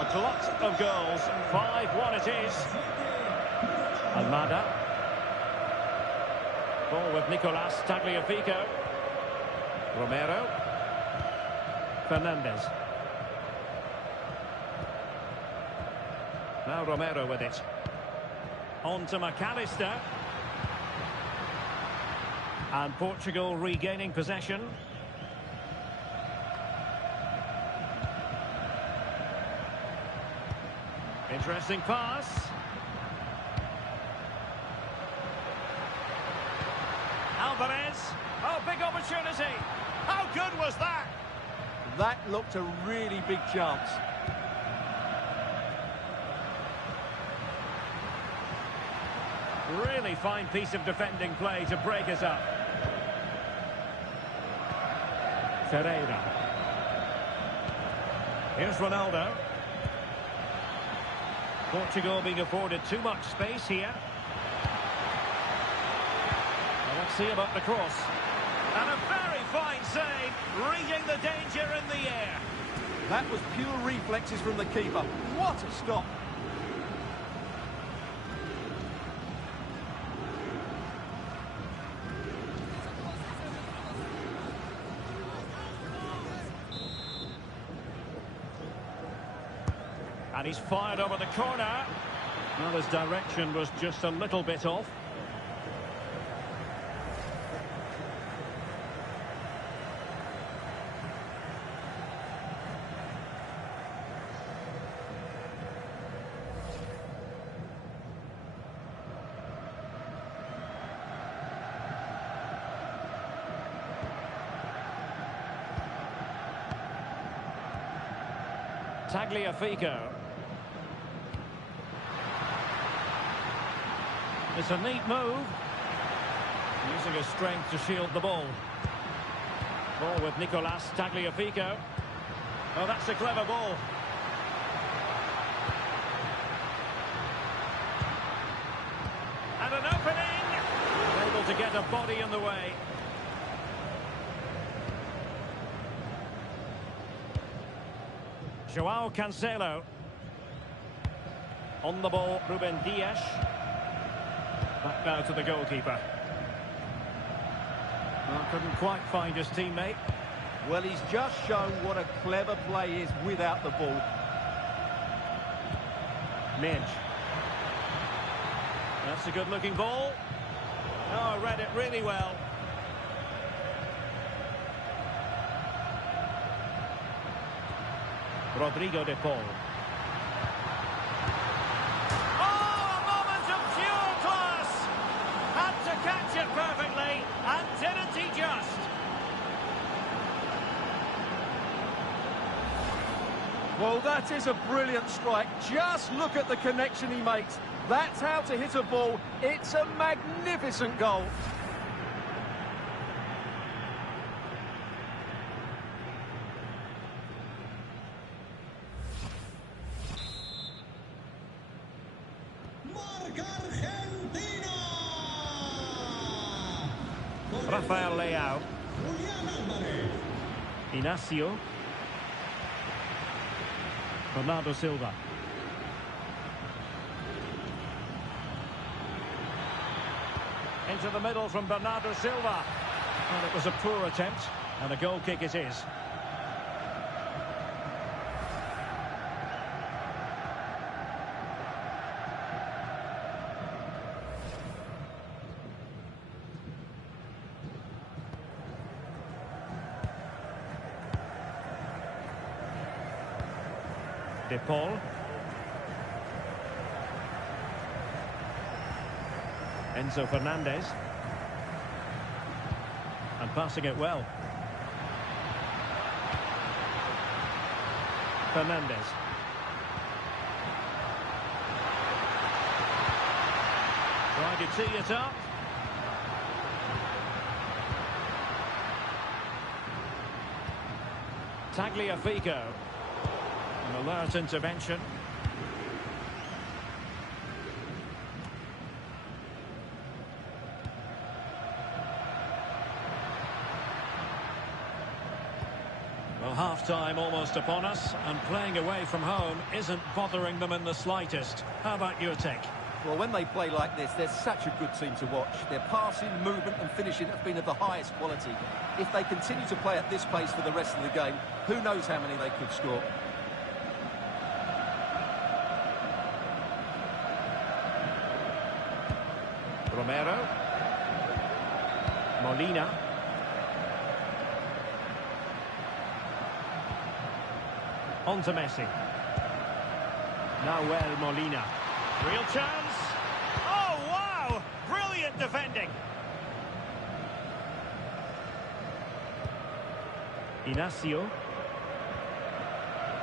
A glut of goals. 5-1 it is. Almada. Ball with Nicolas Tagliafico. Romero. Fernandes. Now Romero with it. On to McAllister. And Portugal regaining possession. Interesting pass. Alvarez. Oh, big opportunity. How good was that? That looked a really big chance. Really fine piece of defending play to break us up. Ferreira. Here's Ronaldo. Portugal being afforded too much space here. Well, let's see about the cross. And a very fine save, reading the danger in the air. That was pure reflexes from the keeper. What a stop. And he's fired over the corner. Well, his direction was just a little bit off. Tagliafico. It's a neat move. Using his strength to shield the ball. Ball with Nicolas Tagliafico. Oh, that's a clever ball. And an opening. Able to get a body in the way. Joao Cancelo. On the ball, Ruben Dias. Back now to the goalkeeper. Well, couldn't quite find his teammate. Well, he's just shown what a clever play is without the ball. Midge. That's a good-looking ball. Oh, read it really well. Rodrigo de Paul. Oh, a moment of pure class! Had to catch it perfectly, and didn't he just? Well, that is a brilliant strike. Just look at the connection he makes. That's how to hit a ball. It's a magnificent goal. Rafael Leao. Inacio. Bernardo Silva. Into the middle from Bernardo Silva. And it was a poor attempt, and a goal kick it is. De Paul. Enzo Fernandez. And passing it well. Fernandez. Trying to tee it up. Tagliafico. An alert intervention. Well, half-time almost upon us, and playing away from home isn't bothering them in the slightest. How about your take? Well, when they play like this, they're such a good team to watch. Their passing, movement and finishing have been of the highest quality. If they continue to play at this pace for the rest of the game, who knows how many they could score. Romero. Molina. On to Messi. Nahuel Molina. Real chance. Oh, wow! Brilliant defending. Inacio.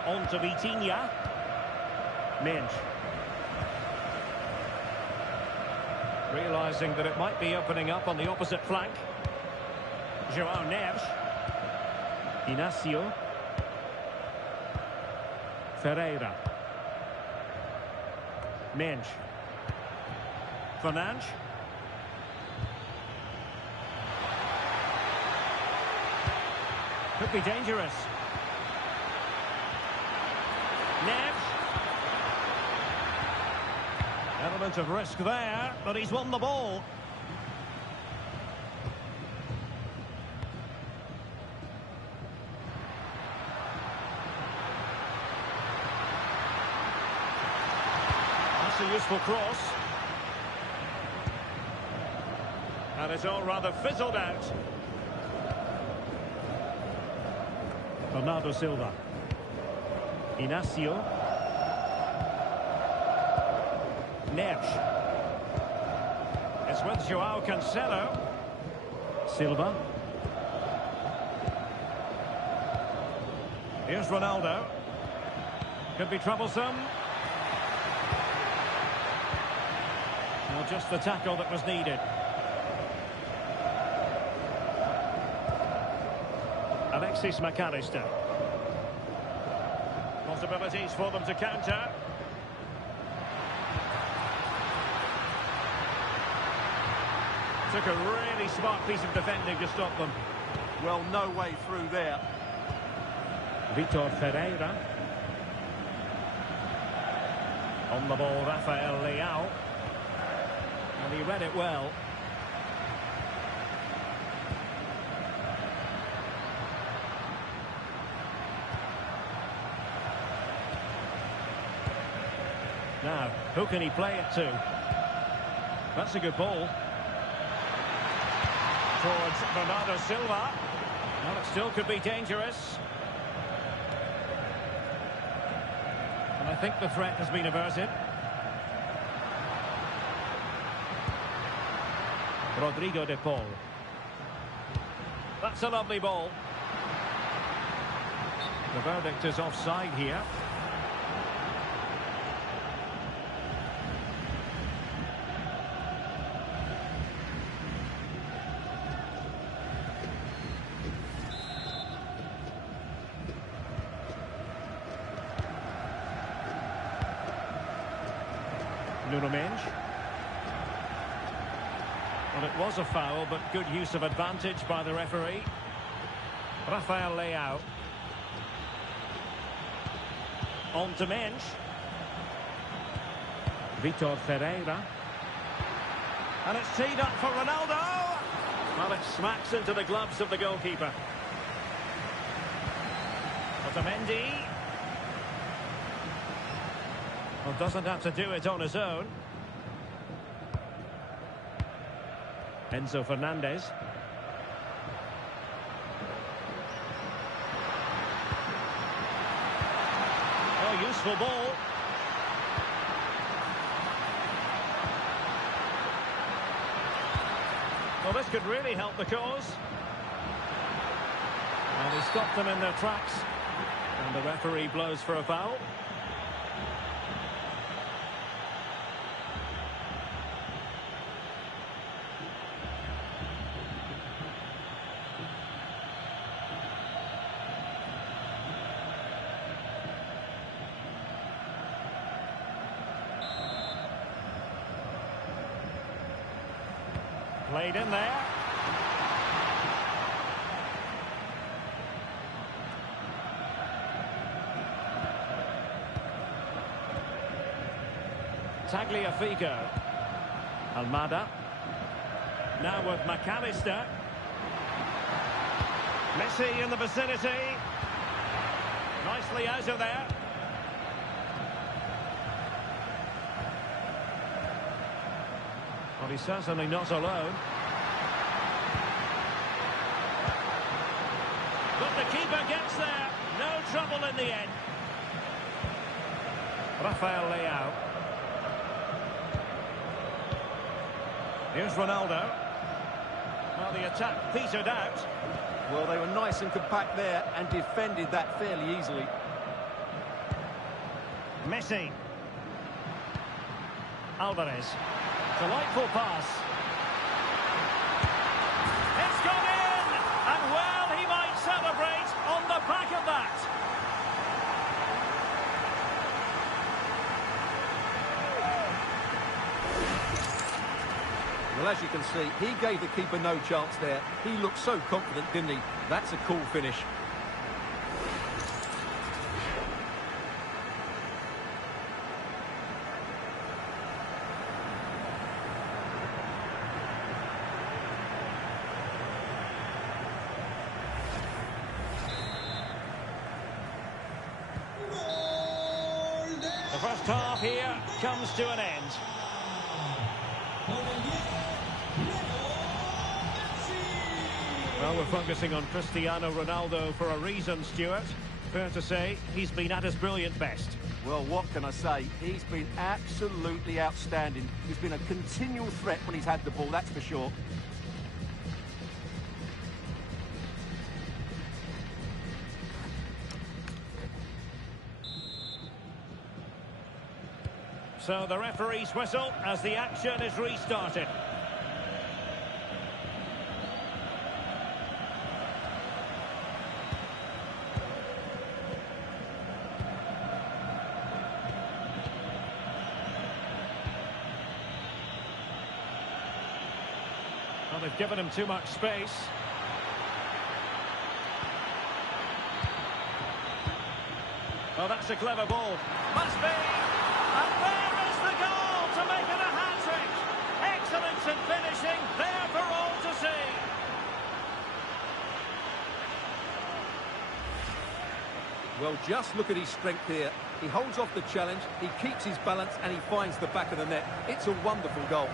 On to Vitinha. Mensch. Realising that it might be opening up on the opposite flank. João Neves. Inacio. Ferreira. Mensch. Fernandes. Could be dangerous. Neves. Element of risk there, but he's won the ball. That's a useful cross. And it's all rather fizzled out. Bernardo Silva. Inacio. Neves. It's with João Cancelo. Silva. Here's Ronaldo. Could be troublesome. Well, just the tackle that was needed. Alexis McAllister. Possibilities for them to counter. Took a really smart piece of defending to stop them. Well, no way through there. Vitor Ferreira. On the ball, Rafael Leao. And he read it well. Now, who can he play it to? That's a good ball. Towards Bernardo Silva. Well, it still could be dangerous. And I think the threat has been averted. Rodrigo de Paul. That's a lovely ball. The verdict is offside here. Nuno Mendes. Well, it was a foul, but good use of advantage by the referee. Rafael Leao. On to Mensch. Vitor Ferreira. And it's teed up for Ronaldo. Well, it smacks into the gloves of the goalkeeper. Otamendi. Well, doesn't have to do it on his own. Enzo Fernandez. Oh, useful ball. Well, this could really help the cause. And he stopped them in their tracks. And the referee blows for a foul. Played in there. Tagliafico. Almada. Now with McAllister. Messi in the vicinity. Nicely out of there. Well, he's certainly not alone. But the keeper gets there. No trouble in the end. Rafael Leao. Here's Ronaldo. Well, the attack petered out. Well, they were nice and compact there and defended that fairly easily. Messi. Alvarez. Delightful pass. It's gone in! And well, he might celebrate on the back of that. Well, as you can see, he gave the keeper no chance there. He looked so confident, didn't he? That's a cool finish. The first half here comes to an end. Well, we're focusing on Cristiano Ronaldo for a reason, Stuart. Fair to say, he's been at his brilliant best. Well, what can I say? He's been absolutely outstanding. He's been a continual threat when he's had the ball, that's for sure. So the referee's whistle as the action is restarted. Well, they've given him too much space. Well, that's a clever ball. Must be! And there is the goal to make it a hat-trick. Excellence in finishing, there for all to see. Well, just look at his strength here. He holds off the challenge, he keeps his balance, and he finds the back of the net. It's a wonderful goal.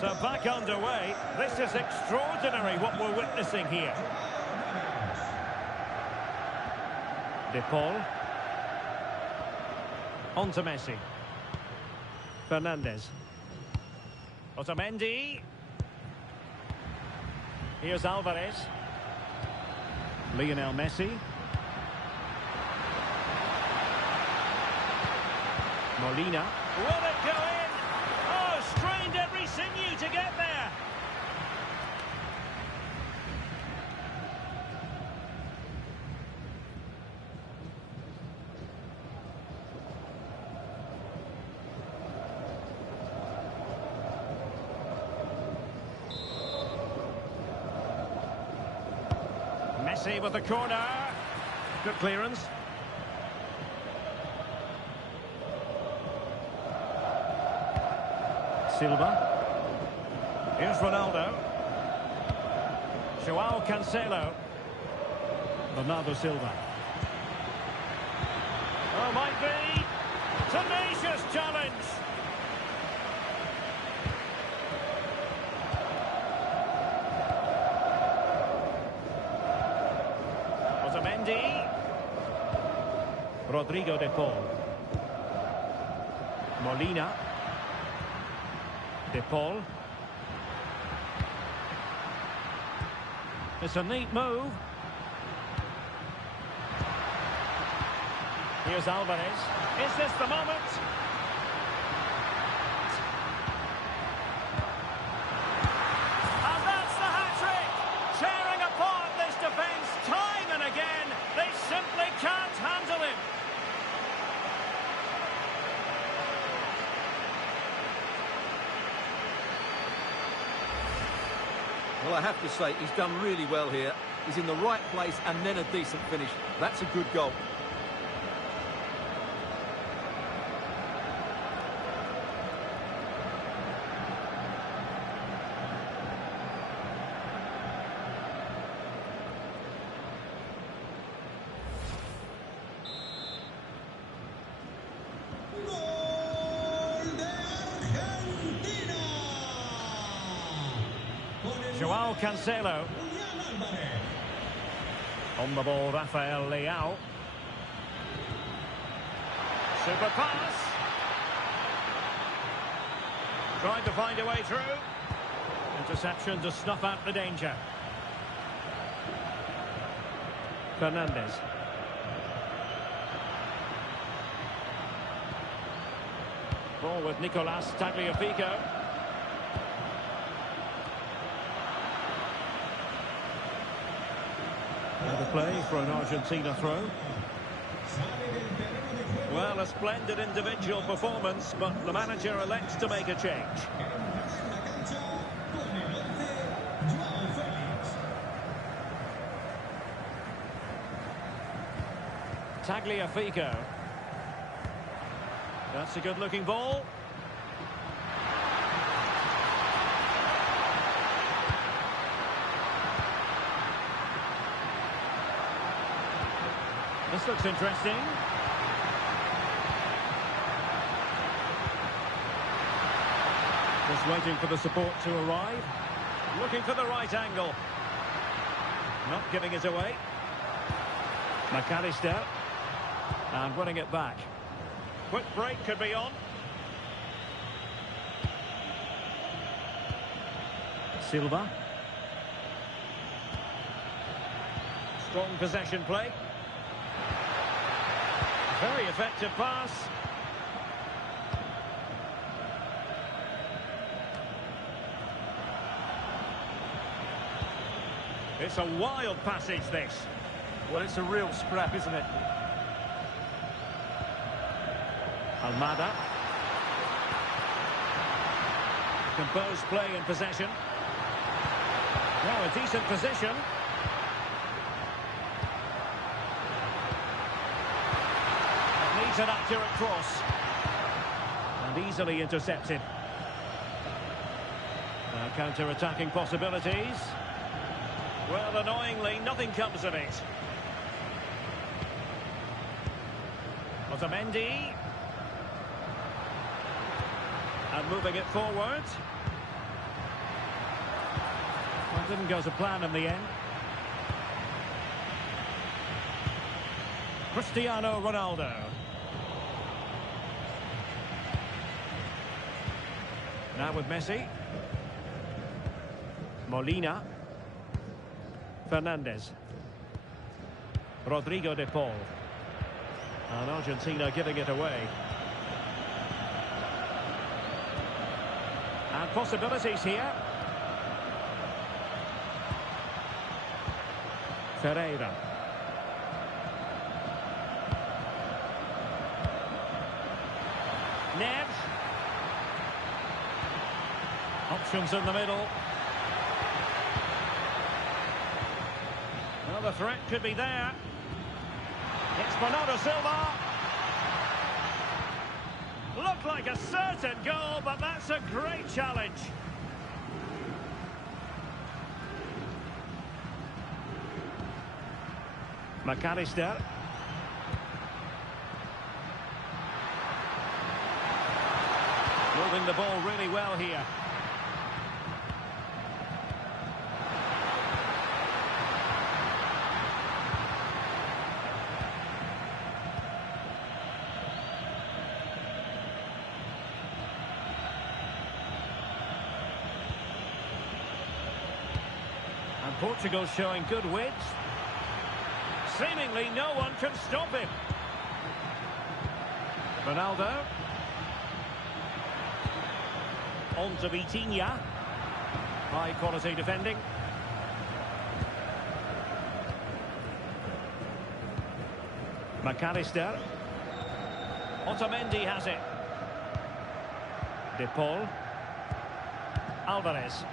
So back underway. This is extraordinary what we're witnessing here. De Paul. On to Messi. Fernandez. Otamendi. Here's Alvarez. Lionel Messi. Molina. Will it go in? Oh, strained every sinew to get there. Messi with the corner. Good clearance. Silva. Here's Ronaldo. Joao Cancelo. Bernardo Silva. Oh, might be. Tenacious challenge. Otamendi. Rodrigo de Paul. Molina. De Paul. It's a neat move. Here's Alvarez. Is this the moment? And that's the hat-trick! Tearing apart this defence time and again. They simply can't handle him. Well, I have to say, he's done really well here. He's in the right place and then a decent finish. That's a good goal. Joao Cancelo. On the ball, Rafael Leao. Super pass. Trying to find a way through. Interception to snuff out the danger. Fernandes. Ball with Nicolas Tagliafico. The play for an Argentina throw. Well, a splendid individual performance, but the manager elects to make a change. Tagliafico. That's a good-looking ball. This looks interesting. Just waiting for the support to arrive. Looking for the right angle. Not giving it away. McAllister. And winning it back. Quick break could be on. Silva. Strong possession play. Very effective pass. It's a wild passage, this. Well, it's a real scrap, isn't it? Almada. Composed play in possession. Now a decent position. Needs an accurate cross. And easily intercepted. Now counter-attacking possibilities. Well, annoyingly, nothing comes of it. Otamendi. And moving it forward. Well, didn't go to plan in the end. Cristiano Ronaldo. Now with Messi. Molina. Fernandes. Rodrigo de Paul. And Argentina giving it away. And possibilities here. Ferreira. Neves. Options in the middle. Well, the threat could be there. It's Bernardo Silva. Looked like a certain goal, but that's a great challenge. McAllister. Moving the ball really well here. And Portugal showing good width. Seemingly no one can stop him. Ronaldo. On to Vitinha. High quality defending. McAllister. Otamendi has it. De Paul. Alvarez.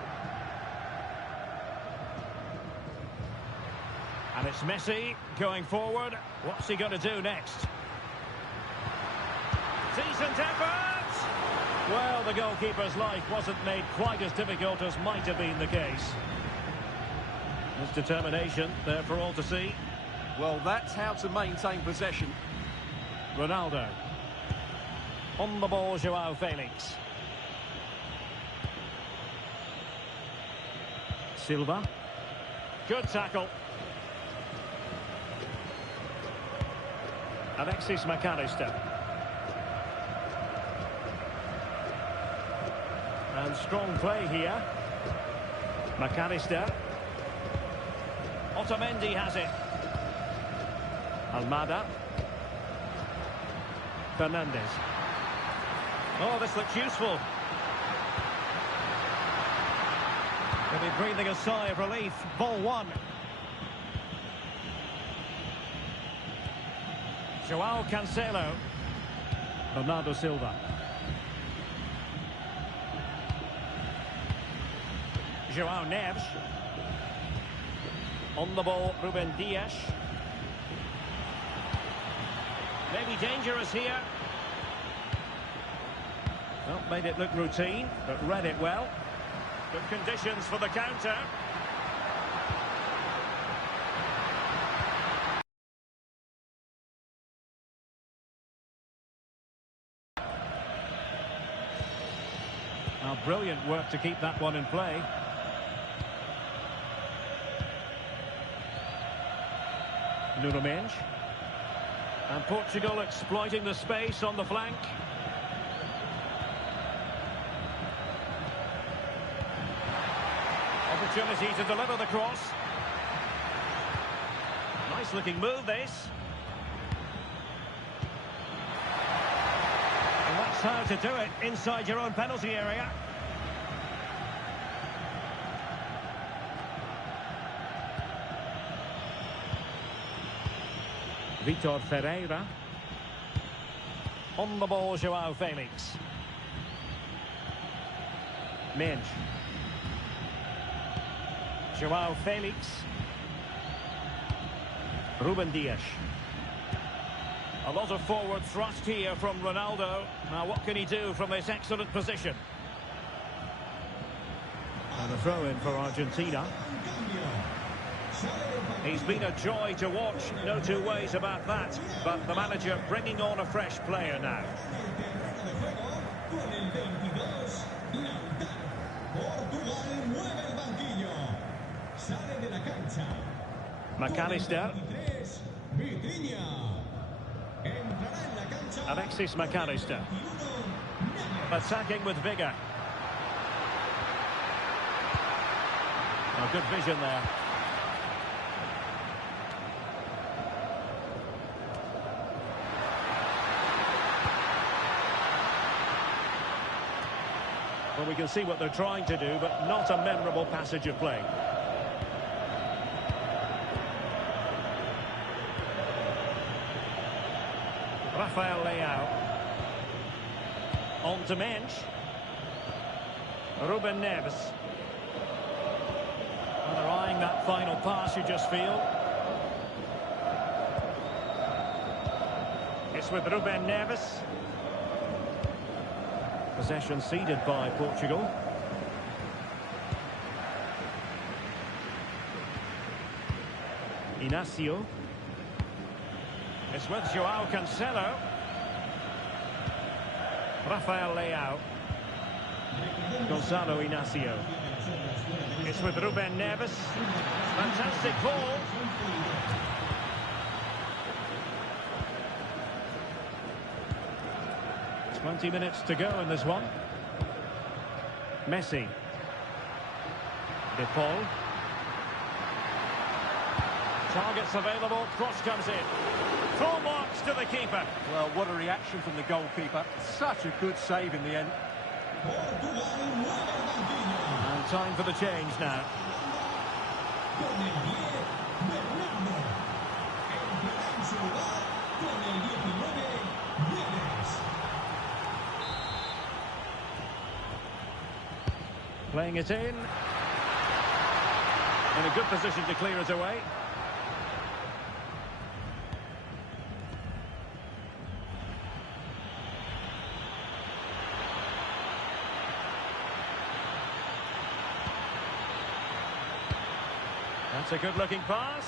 And it's Messi going forward. What's he going to do next? Decent effort! Well, the goalkeeper's life wasn't made quite as difficult as might have been the case. His determination there for all to see. Well, that's how to maintain possession. Ronaldo. On the ball, Joao Felix. Silva. Good tackle. Alexis McAllister. And strong play here. McAllister. Otamendi has it. Almada. Fernandez. Oh, this looks useful. They'll be breathing a sigh of relief. Ball one. Joao Cancelo. Bernardo Silva. Joao Neves. On the ball, Ruben Dias. Maybe dangerous here. Well, made it look routine, but read it well. Good conditions for the counter. Now, brilliant work to keep that one in play. Nuno Mendes. And Portugal exploiting the space on the flank. Opportunity to deliver the cross. Nice looking move, this. And that's how to do it inside your own penalty area. Vitor Ferreira. On the ball, Joao Felix. Mendes. Joao Felix. Ruben Dias. A lot of forward thrust here from Ronaldo. Now what can he do from this excellent position? And a throw-in for Argentina. He's been a joy to watch, no two ways about that. But the manager bringing on a fresh player now. McAllister. Alexis McAllister. Attacking with vigour. Oh, good vision there. Well, we can see what they're trying to do, but not a memorable passage of play. Rafael Leao. On to Mendes. Ruben Neves. Well, they're eyeing that final pass, you just feel. It's with Ruben Neves. Possession ceded by Portugal. Inacio. It's with Joao Cancelo. Rafael Leao. Gonzalo Inacio. It's with Ruben Neves. Fantastic ball. 20 minutes to go in this one. Messi. De Paul. Targets available, cross comes in. Full marks to the keeper. Well, what a reaction from the goalkeeper. Such a good save in the end. And time for the change now. Playing it in a good position to clear it away. That's a good-looking pass.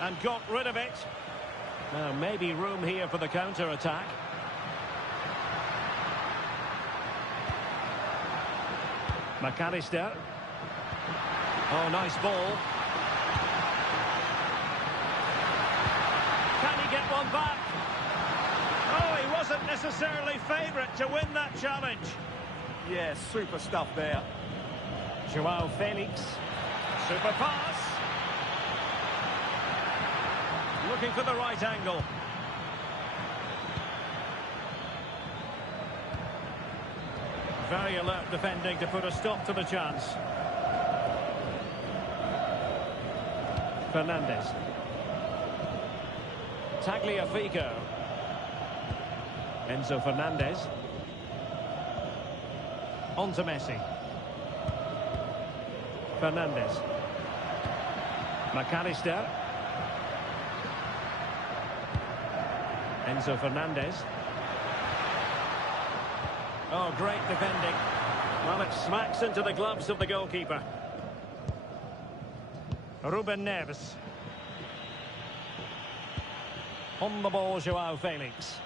And got rid of it. Now, maybe room here for the counter-attack. McAllister. Oh, nice ball. Can he get one back? Oh, he wasn't necessarily favourite to win that challenge. Yeah, super stuff there. Joao Felix. Super pass. Looking for the right angle. Very alert defending to put a stop to the chance. Fernandes. Tagliafico. Enzo Fernandez. On to Messi. Fernandes. McAllister. Enzo Fernandez. Oh, great defending. Well, it smacks into the gloves of the goalkeeper. Ruben Neves. On the ball, Joao Felix.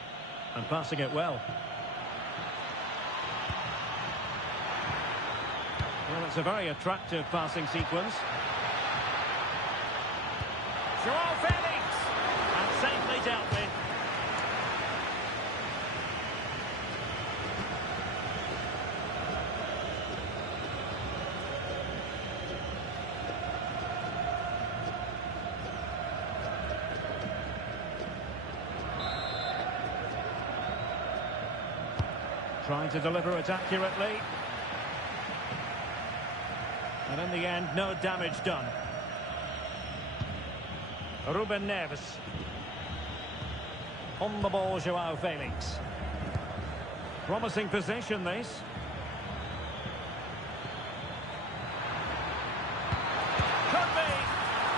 And passing it well. Well, it's a very attractive passing sequence. Joao Felix! And safely dealt with. Trying to deliver it accurately. And in the end, no damage done. Ruben Neves. On the ball, Joao Felix. Promising possession, this. Could be.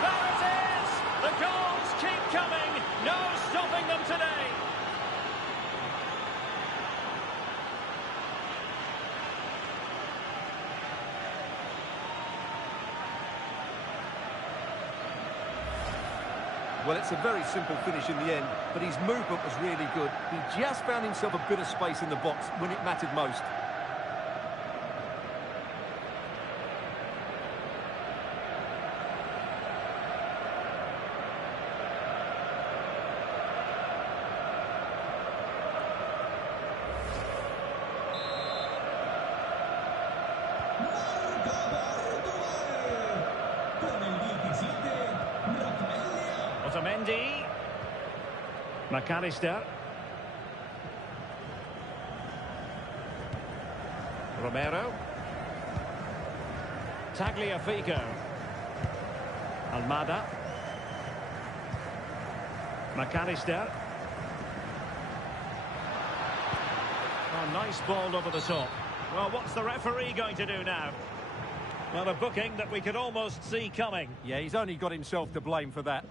There it is! The goals keep coming. No stopping them today. Well, it's a very simple finish in the end, but his movement was really good. He just found himself a bit of space in the box when it mattered most. Otamendi. McAllister. Romero. Tagliafico. Almada. McAllister. Oh, nice ball over the top. Well, what's the referee going to do now? Well, a booking that we could almost see coming. Yeah, he's only got himself to blame for that.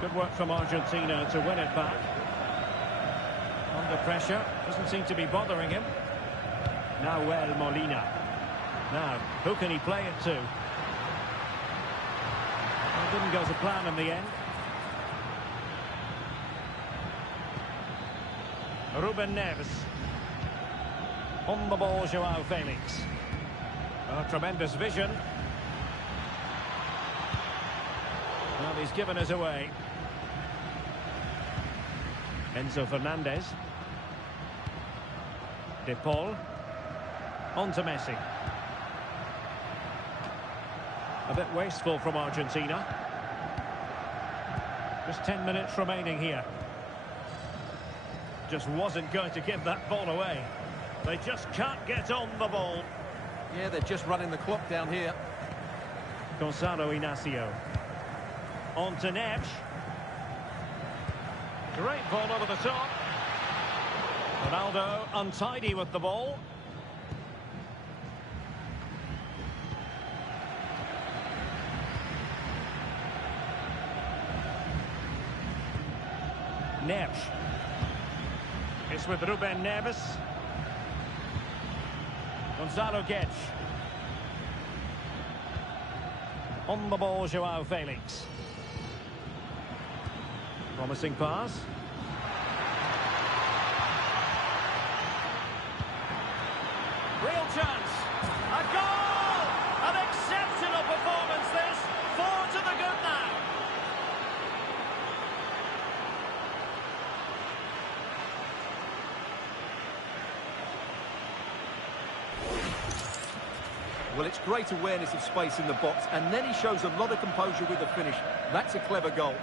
Good work from Argentina to win it back. Under pressure, doesn't seem to be bothering him. Nahuel Molina. Now, who can he play it to? Well, it didn't go to plan in the end. Ruben Neves. On the ball, Joao Felix. Oh, tremendous vision. Well, he's given us away. Enzo Fernandez. De Paul. On to Messi. A bit wasteful from Argentina. Just 10 minutes remaining here. Just wasn't going to give that ball away. They just can't get on the ball. Yeah, they're just running the clock down here. Gonzalo Inacio. On to Neves. Great ball over the top. Ronaldo untidy with the ball. Neves. It's with Ruben Neves. Gonzalo Guedes. On the ball, Joao Felix. Promising pass. Real chance. A goal! An exceptional performance this. 4 to the good now. Well, it's great awareness of space in the box, and then he shows a lot of composure with the finish. That's a clever goal.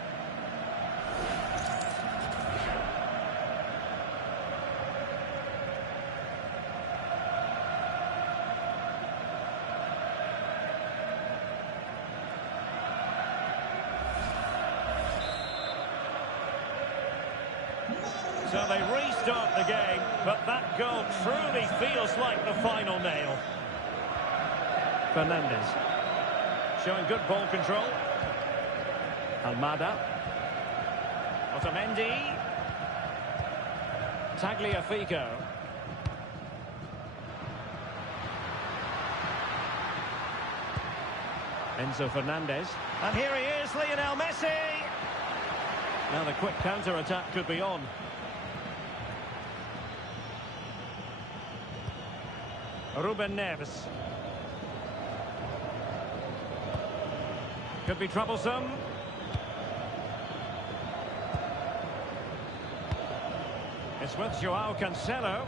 So they restart the game, but that goal truly feels like the final nail. Fernandez. Showing good ball control. Almada. Otamendi. Tagliafico. Enzo Fernandez. And here he is, Lionel Messi. Now the quick counter-attack could be on. Ruben Neves. Could be troublesome. It's with Joao Cancelo.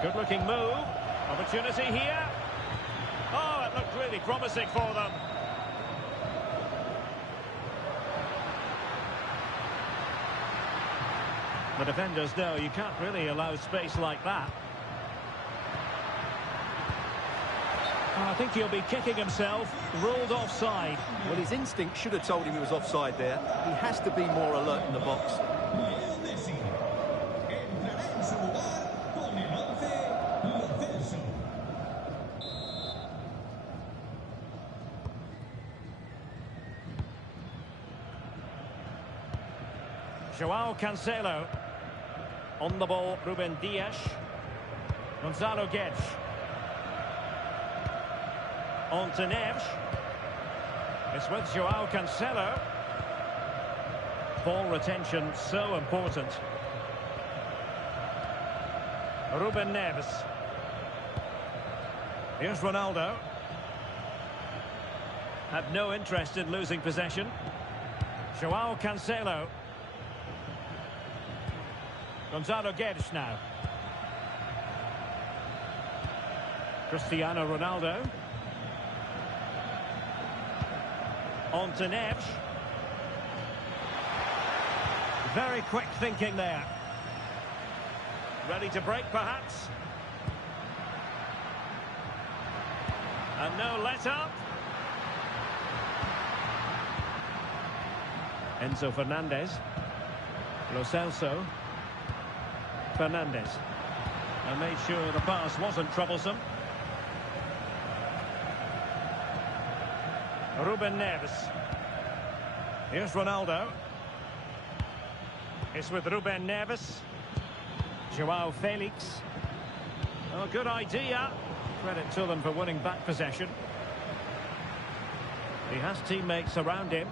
Good looking move. Opportunity here. Oh, it looked really promising for them. The defenders know you can't really allow space like that. I think he'll be kicking himself. Ruled offside. Well, his instinct should have told him he was offside there. He has to be more alert in the box. Joao Cancelo. On the ball, Ruben Dias. Gonzalo Guedes. On to Neves. It's with Joao Cancelo. Ball retention so important. Ruben Neves. Here's Ronaldo. Had no interest in losing possession. Joao Cancelo. Gonzalo Guedes now. Cristiano Ronaldo. On to Neves. Very quick thinking there. Ready to break, perhaps. And no let-up. Enzo Fernandez. Lo Celso. Fernandez. And made sure the pass wasn't troublesome. Ruben Neves. Here's Ronaldo. It's with Ruben Neves. Joao Felix. Oh, good idea. Credit to them for winning back possession. He has teammates around him.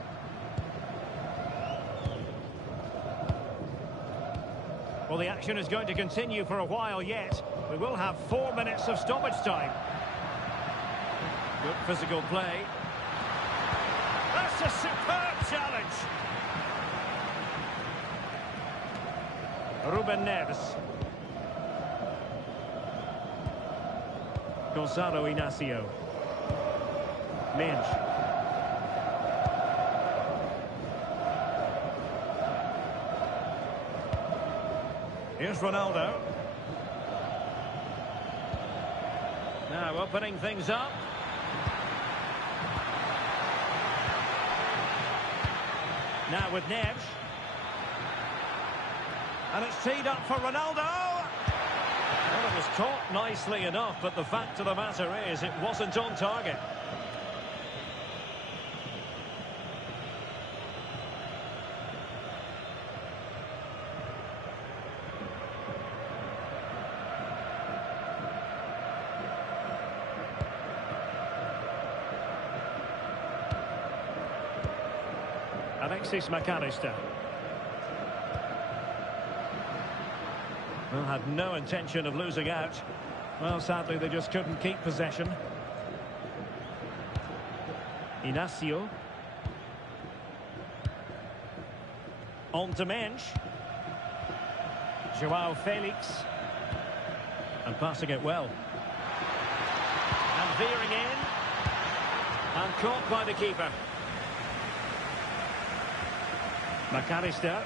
Well, the action is going to continue for a while yet. We will have 4 minutes of stoppage time. Good physical play. That's a superb challenge. Ruben Neves. Gonzalo Inacio. Mensch. Here's Ronaldo. Now opening things up. Now with Neves. And it's teed up for Ronaldo. Well, it was caught nicely enough, but the fact of the matter is it wasn't on target. Alexis McAllister. Well, had no intention of losing out. Well, sadly, they just couldn't keep possession. Inacio. On to Mensch. Joao Felix. And passing it well. And veering in. And caught by the keeper. McAllister.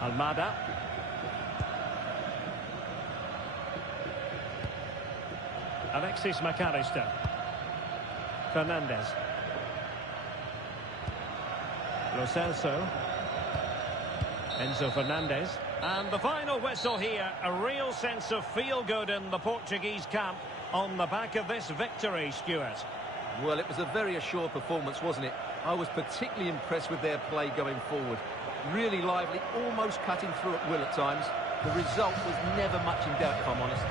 Almada. Alexis McAllister. Fernandez. Lo Celso. Enzo Fernandez. And the final whistle here. A real sense of feel-good in the Portuguese camp on the back of this victory, Stuart. Well, it was a very assured performance, wasn't it? I was particularly impressed with their play going forward. Really lively, almost cutting through at will at times. The result was never much in doubt, if I'm honest.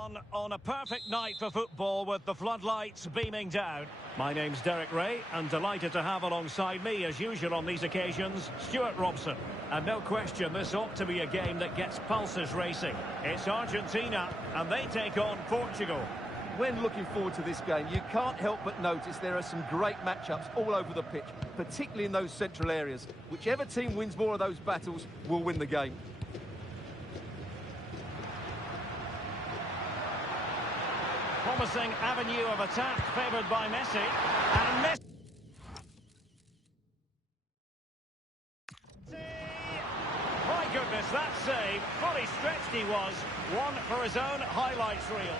everyone on a perfect night for football with the floodlights beaming down. My name's Derek Ray and delighted to have alongside me, as usual on these occasions, Stuart Robson. And no question, this ought to be a game that gets pulses racing. It's Argentina and they take on Portugal. When looking forward to this game, you can't help but notice there are some great matchups all over the pitch, particularly in those central areas. Whichever team wins more of those battles will win the game. Promising avenue of attack favoured by Messi. And Messi... My goodness, that save. Fully stretched he was. One for his own highlights reel.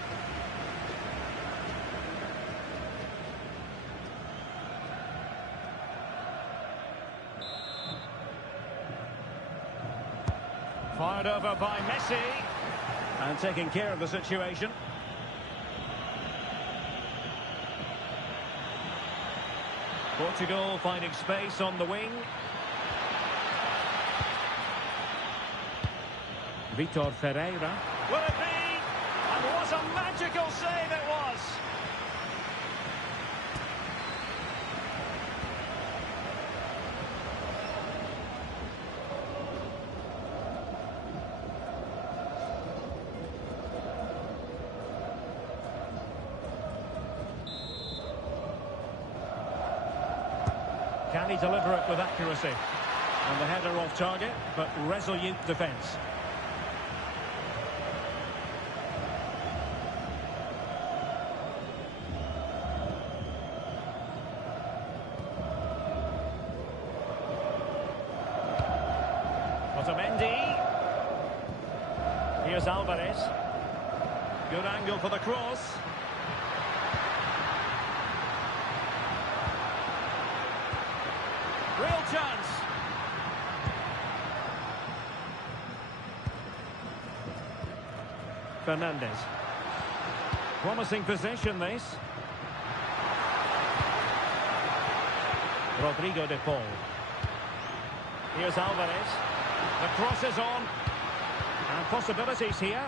Fired over by Messi. And taking care of the situation. Portugal finding space on the wing. Vitor Ferreira. Will it be? And what a magical save it was! Can he deliver it with accuracy? And the header off target, but resolute defence. Otamendi. Here's Alvarez. Good angle for the cross. Real chance. Fernandez. Promising possession, this. Rodrigo de Paul. Here's Alvarez. The cross is on. And possibilities here.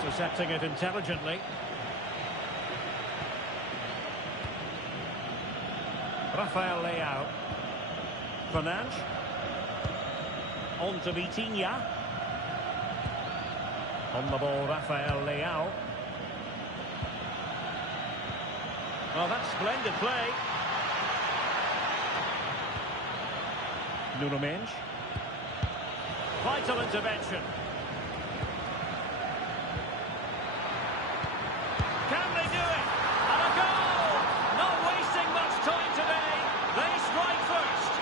Intercepting it intelligently. Rafael Leao. Fernandes. On to Vitinha. On the ball, Rafael Leao. Well, that's splendid play. Nuno Mendes. Vital intervention. Can they do it? And a goal! Not wasting much time today. They strike first.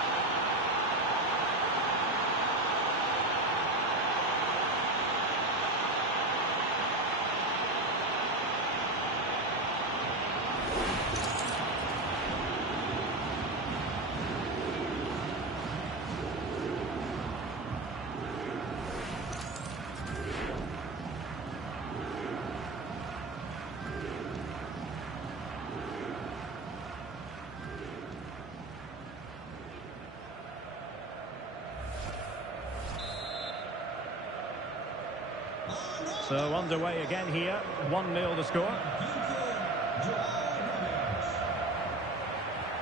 So underway again here, 1-0 the score.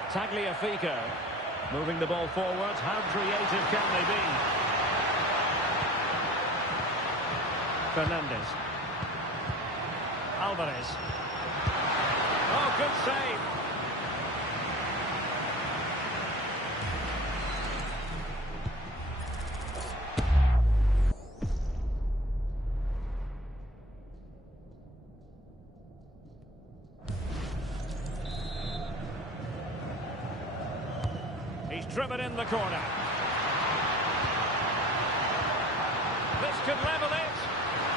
Tagliafico moving the ball forward. How creative can they be? Fernandez. Alvarez. Oh, good save. He's driven in the corner. This could level it.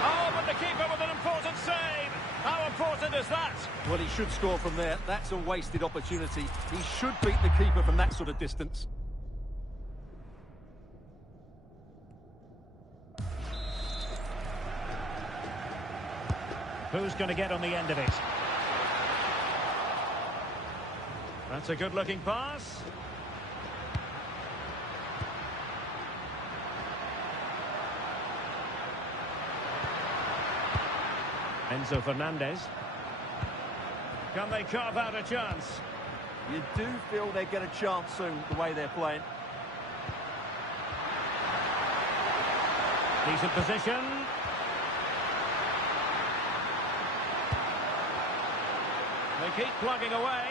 Oh, but the keeper with an important save. How important is that? Well, he should score from there. That's a wasted opportunity. He should beat the keeper from that sort of distance. Who's going to get on the end of it? That's a good-looking pass. Enzo Fernandez. Can they carve out a chance? You do feel they get a chance soon, the way they're playing. Decent position. They keep plugging away.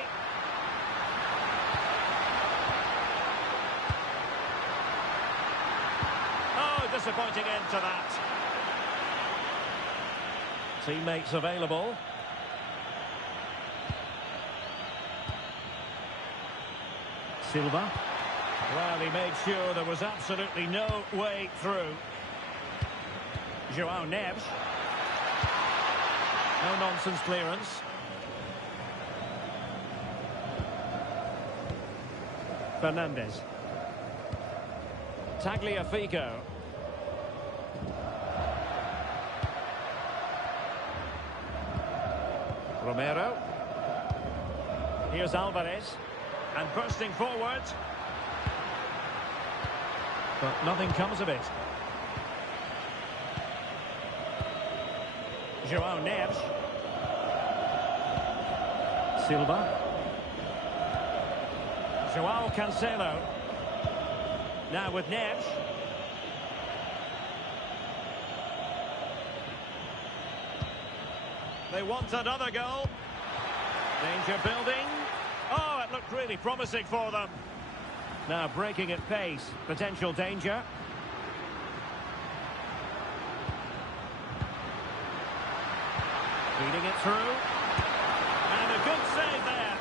Oh, disappointing end to that. Teammates available. Silva. Well, he made sure there was absolutely no way through. João Neves. No nonsense clearance. Fernandez. Tagliafico. Romero. Here's Alvarez. And bursting forward. But nothing comes of it. João Neves. Silva. João Cancelo. Now with Neves. They want another goal. Danger building. Oh, it looked really promising for them. Now breaking at pace. Potential danger. Feeding it through. And a good save there.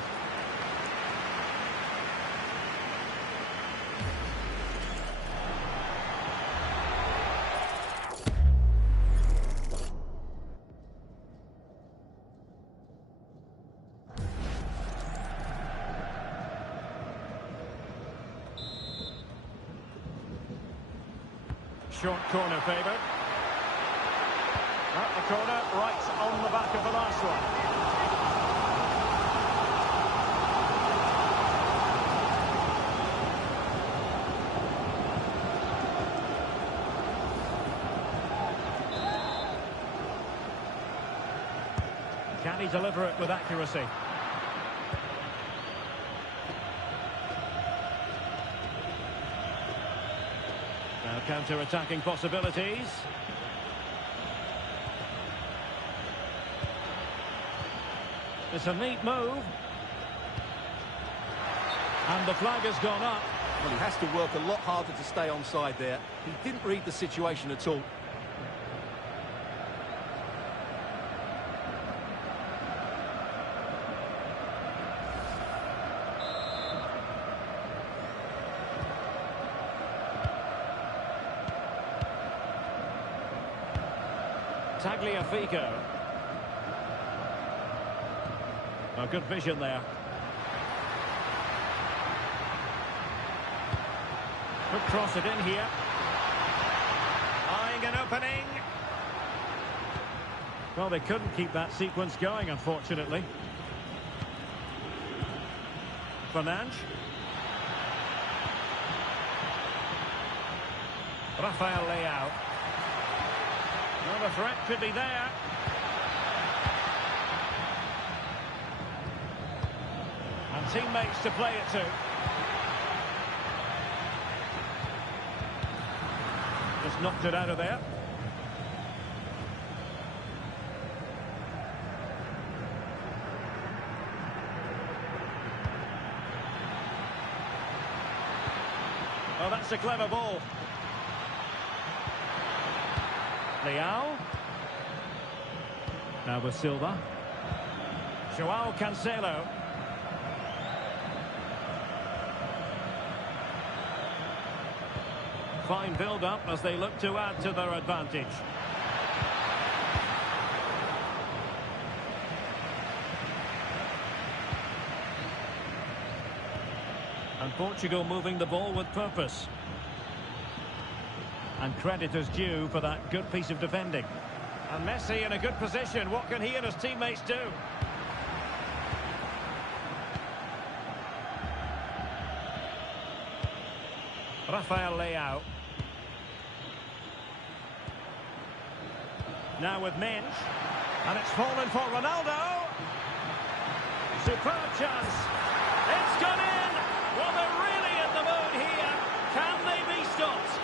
Short corner favoured. At the corner, right on the back of the last one. Can he deliver it with accuracy? Now counter-attacking possibilities. It's a neat move. And the flag has gone up. Well, he has to work a lot harder to stay onside there. He didn't read the situation at all. Tagliafico. Oh, good vision there. Could cross it in here. Eyeing an opening. Well, they couldn't keep that sequence going, unfortunately. Fernandes. Rafael Leao. Well, the threat could be there. And teammates to play it to. Just knocked it out of there. Oh, that's a clever ball. Leao. Now with Silva. João Cancelo. Fine build-up as they look to add to their advantage. And Portugal moving the ball with purpose. And credit is due for that good piece of defending. And Messi in a good position. What can he and his teammates do? Rafael Leao. Now with Mensch. And it's fallen for Ronaldo. Superb chance. It's gone in. Well, they're really in the mood here. Can they be stopped?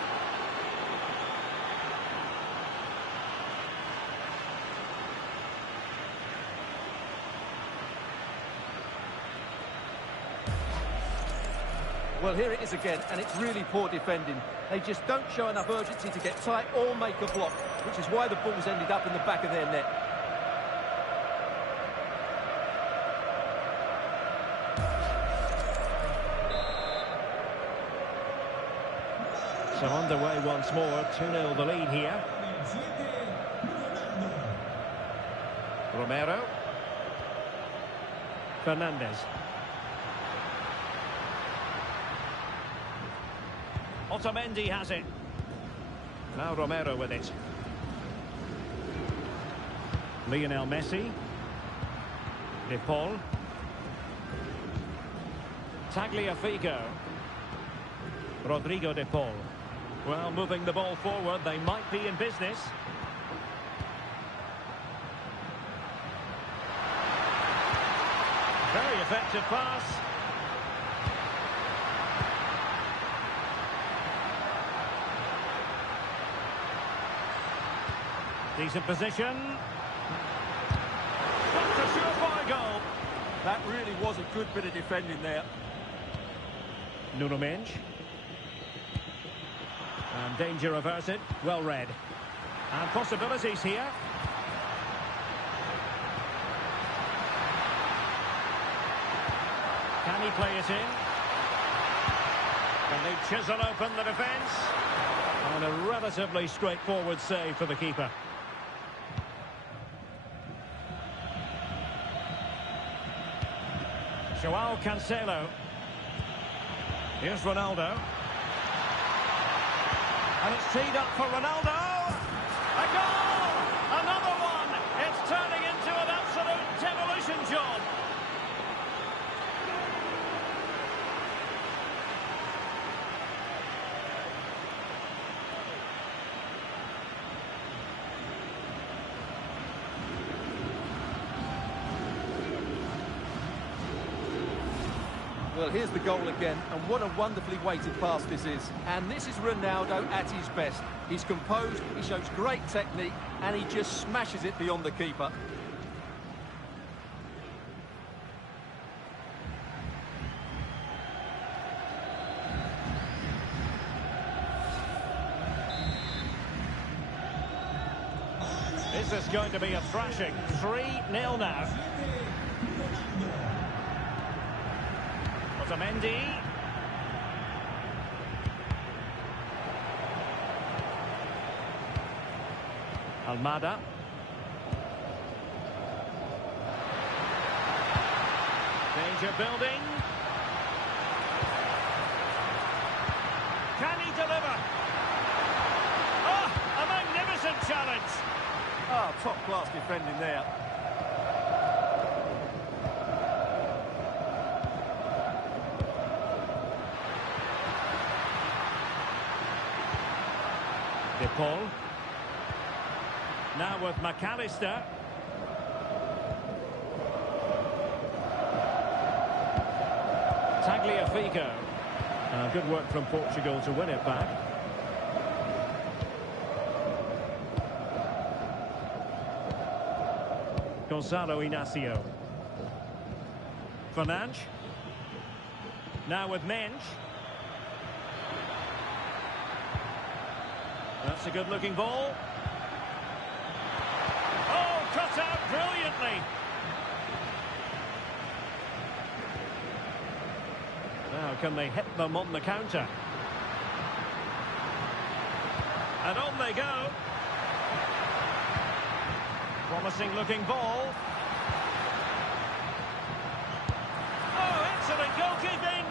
Well, here it is again, and it's really poor defending. They just don't show enough urgency to get tight or make a block, which is why the ball's ended up in the back of their net. So underway once more, 2-0 the lead here. Romero. Fernandez. Otamendi has it. Now Romero with it. Lionel Messi. De Paul. Tagliafico. Rodrigo De Paul. Well, moving the ball forward, they might be in business. Very effective pass. Decent position. That's a surefire goal. That really was a good bit of defending there. Nuno Mendes. And danger averted. Well read. And possibilities here. Can he play it in? Can they chisel open the defence? And a relatively straightforward save for the keeper. Joao Cancelo. Here's Ronaldo. And it's teed up for Ronaldo. A goal! Another one! It's turning into an absolute demolition job. Well, here's the goal again, and what a wonderfully weighted pass this is. And this is Ronaldo at his best. He's composed, he shows great technique, and he just smashes it beyond the keeper. This is going to be a thrashing. 3-0 now. Otamendi. Almada. Danger building. Can he deliver? Oh, a magnificent challenge. Ah, top-class defending there. De Paul. Now with McAllister. Tagliafico. Good work from Portugal to win it back. Gonzalo Inacio. Fernandes. Now with Mendes. That's a good-looking ball. Oh, cut out brilliantly. Now, can they hit them on the counter? And on they go. Promising-looking ball. Oh, excellent goalkeeping.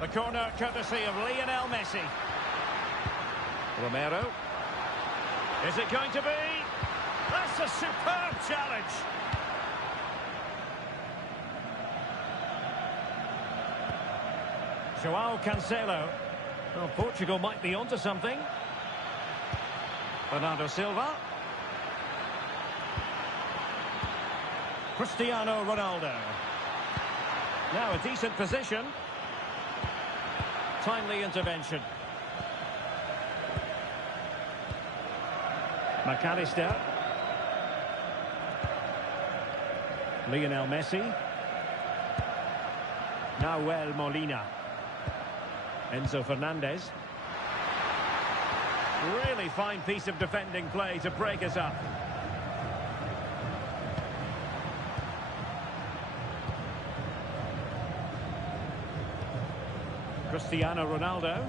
The corner courtesy of Lionel Messi. Romero. Is it going to be? That's That's a superb challenge. João Cancelo. Well, Portugal might be onto something. Bernardo Silva. Cristiano Ronaldo. Now a decent position. Timely intervention. McAllister. Lionel Messi. Nahuel Molina. Enzo Fernandez. Really fine piece of defending play to break us up. Cristiano Ronaldo.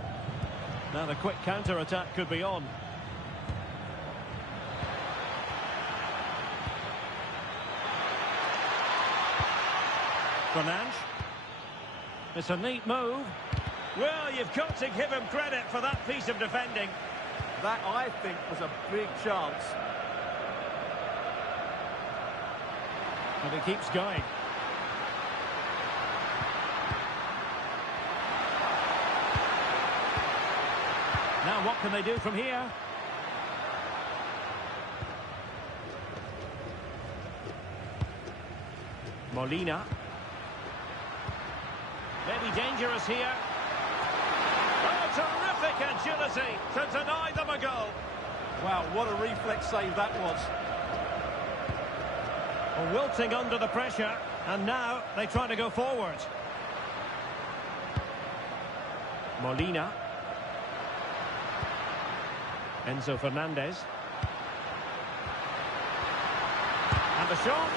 Now the quick counter-attack could be on. Fernandes. It's a neat move. Well, you've got to give him credit for that piece of defending. That, I think, was a big chance. And he keeps going. Now what can they do from here? Molina. Maybe dangerous here. Oh, terrific agility to deny them a goal. Wow, what a reflex save that was. Well, wilting under the pressure, and now they try to go forward. Molina. Enzo Fernandez. And the shot.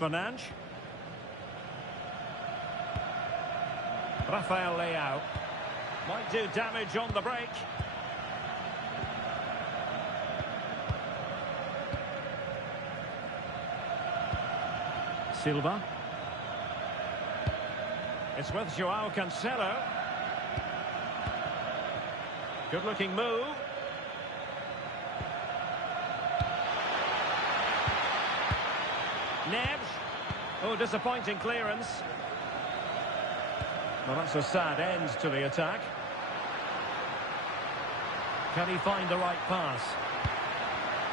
Fernandes. Rafael Leao. Might do damage on the break. Silva. It's with João Cancelo. Good-looking move. Neves. Oh, disappointing clearance. Well, that's a sad end to the attack. Can he find the right pass?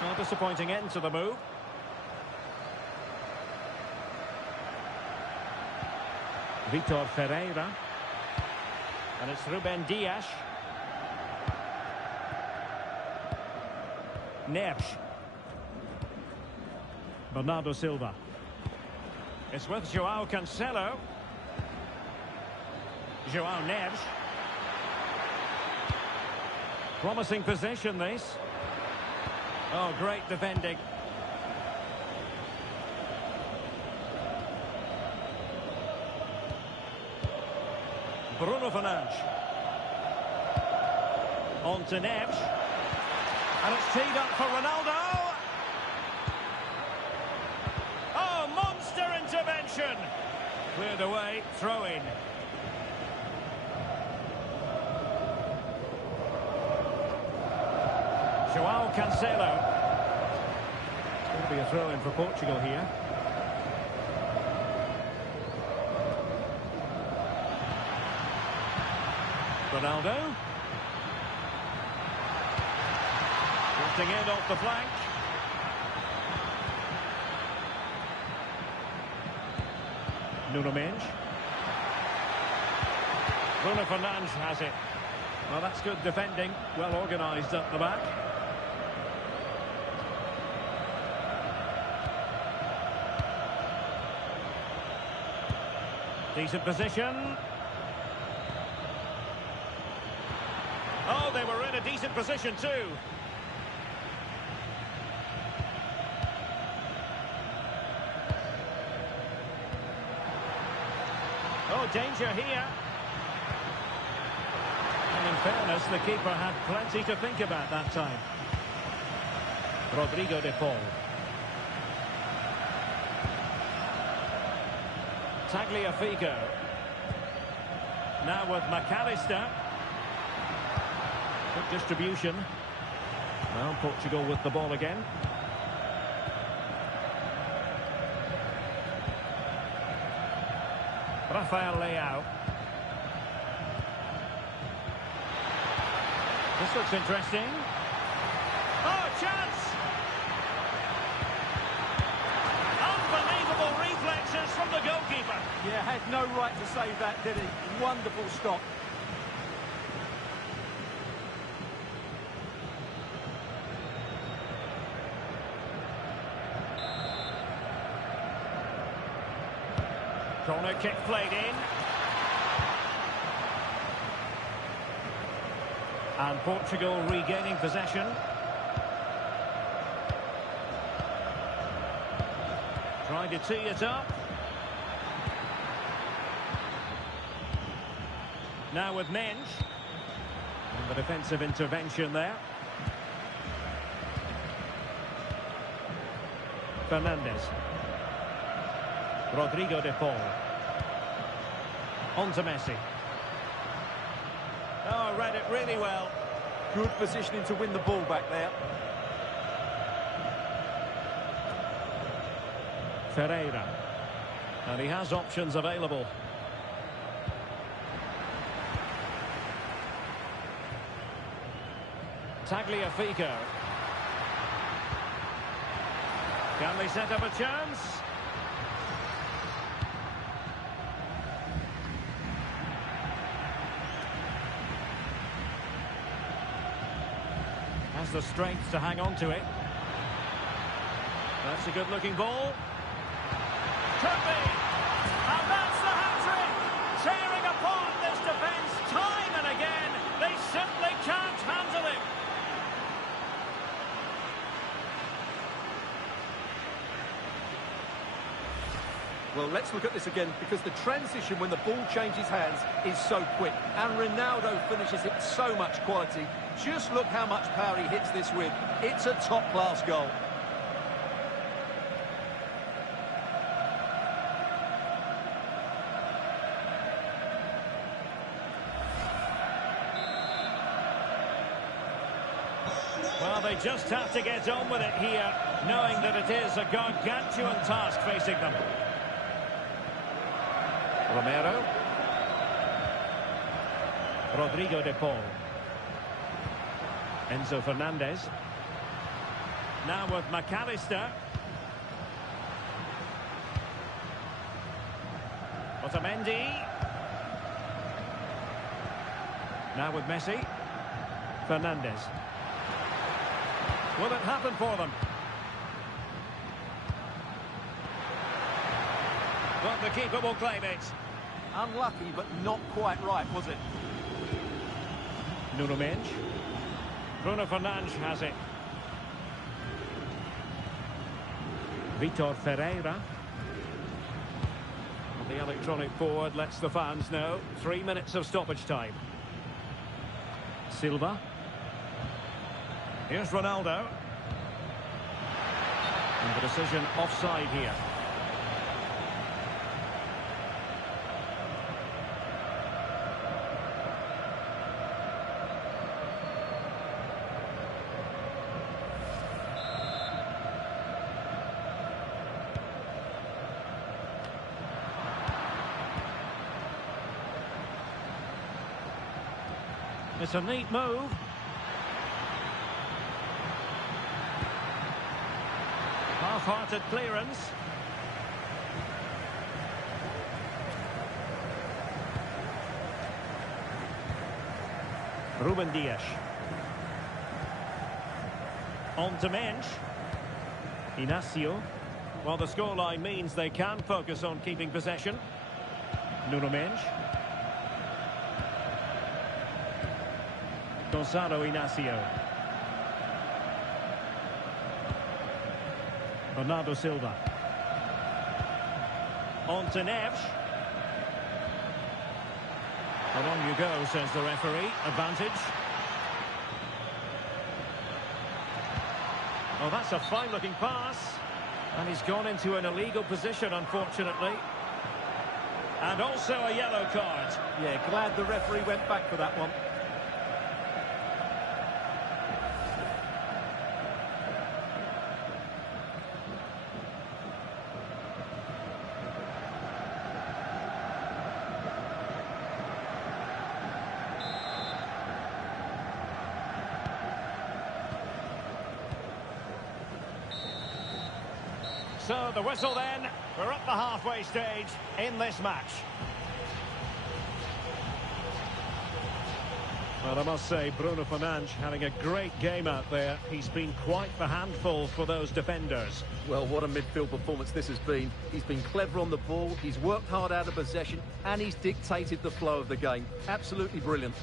Well, disappointing end to the move. Vitor Ferreira. And it's Ruben Dias. Neves. Bernardo Silva. It's with João Cancelo. João Neves. Promising possession, this. Oh, great defending. Bruno Fernandes. On to Neves. And it's teed up for Ronaldo. Oh, monster intervention. Cleared away, throw in. João Cancelo. Going to be a throw in for Portugal here. Ronaldo. Drifting in off the flank. Nuno Mendes. Bruno Fernandes has it. Well, that's good defending. Well organised at the back. Decent position. Oh, they were in a decent position too. Oh, danger here. And in fairness, the keeper had plenty to think about that time. Rodrigo de Paul. Tagliafico. Now with McAllister. Good distribution. Now Portugal with the ball again. Rafael Leao. This looks interesting. Oh, a chance! Unbelievable reflexes from the goalkeeper. Yeah, had no right to save that, did he? Wonderful stop. Corner kick played in. And Portugal regaining possession. Trying to tee it up. Now with Mensch. And the defensive intervention there. Fernandes. Rodrigo de Paul. On to Messi. Oh, read it really well. Good positioning to win the ball back there. Ferreira. And he has options available. Tagliafico. Can they set up a chance? Has the strength to hang on to it. That's a good-looking ball. Could be. And that's the hat-trick. Tearing apart this defence time and again. They simply can't handle it. Well, let's look at this again, because the transition when the ball changes hands is so quick. And Ronaldo finishes it with so much quality. Just look how much power he hits this with. It's a top-class goal. Well, they just have to get on with it here, knowing that it is a gargantuan task facing them. Romero. Rodrigo de Paul. Enzo Fernandez. Now with McAllister. Otamendi. Now with Messi. Fernandez. Will it happen for them? But the keeper will claim it. Unlucky, but not quite right, was it? Nuno Mensch. Bruno Fernandes has it. Vitor Ferreira. The electronic board lets the fans know. 3 minutes of stoppage time. Silva. Here's Ronaldo. And the decision offside here. It's a neat move. Half-hearted clearance. Ruben Dias. On to Mensch. Inacio. Well, the scoreline means they can focus on keeping possession. Nuno Mensch. Gonzalo Inacio. Bernardo Silva. On to Neves. Along you go, says the referee. Advantage. Oh, that's a fine-looking pass. And he's gone into an illegal position, unfortunately. And also a yellow card. Yeah, glad the referee went back for that one. So the whistle then. We're at the halfway stage in this match. Well, I must say, Bruno Fernandes having a great game out there. He's been quite the handful for those defenders. Well, what a midfield performance this has been. He's been clever on the ball, he's worked hard out of possession, and he's dictated the flow of the game. Absolutely brilliant.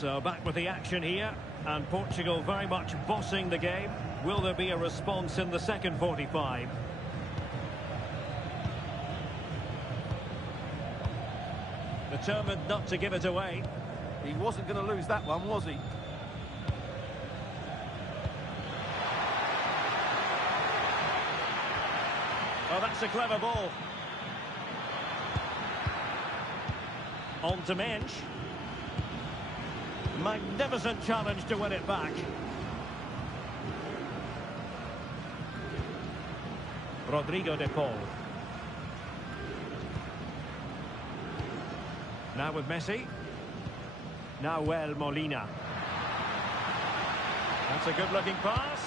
So back with the action here, and Portugal very much bossing the game. Will there be a response in the second 45? Determined not to give it away. He wasn't going to lose that one, was he? Oh, that's a clever ball. On to Mensch. Magnificent challenge to win it back. Rodrigo de Paul. Now with Messi. Nahuel Molina. That's a good-looking pass.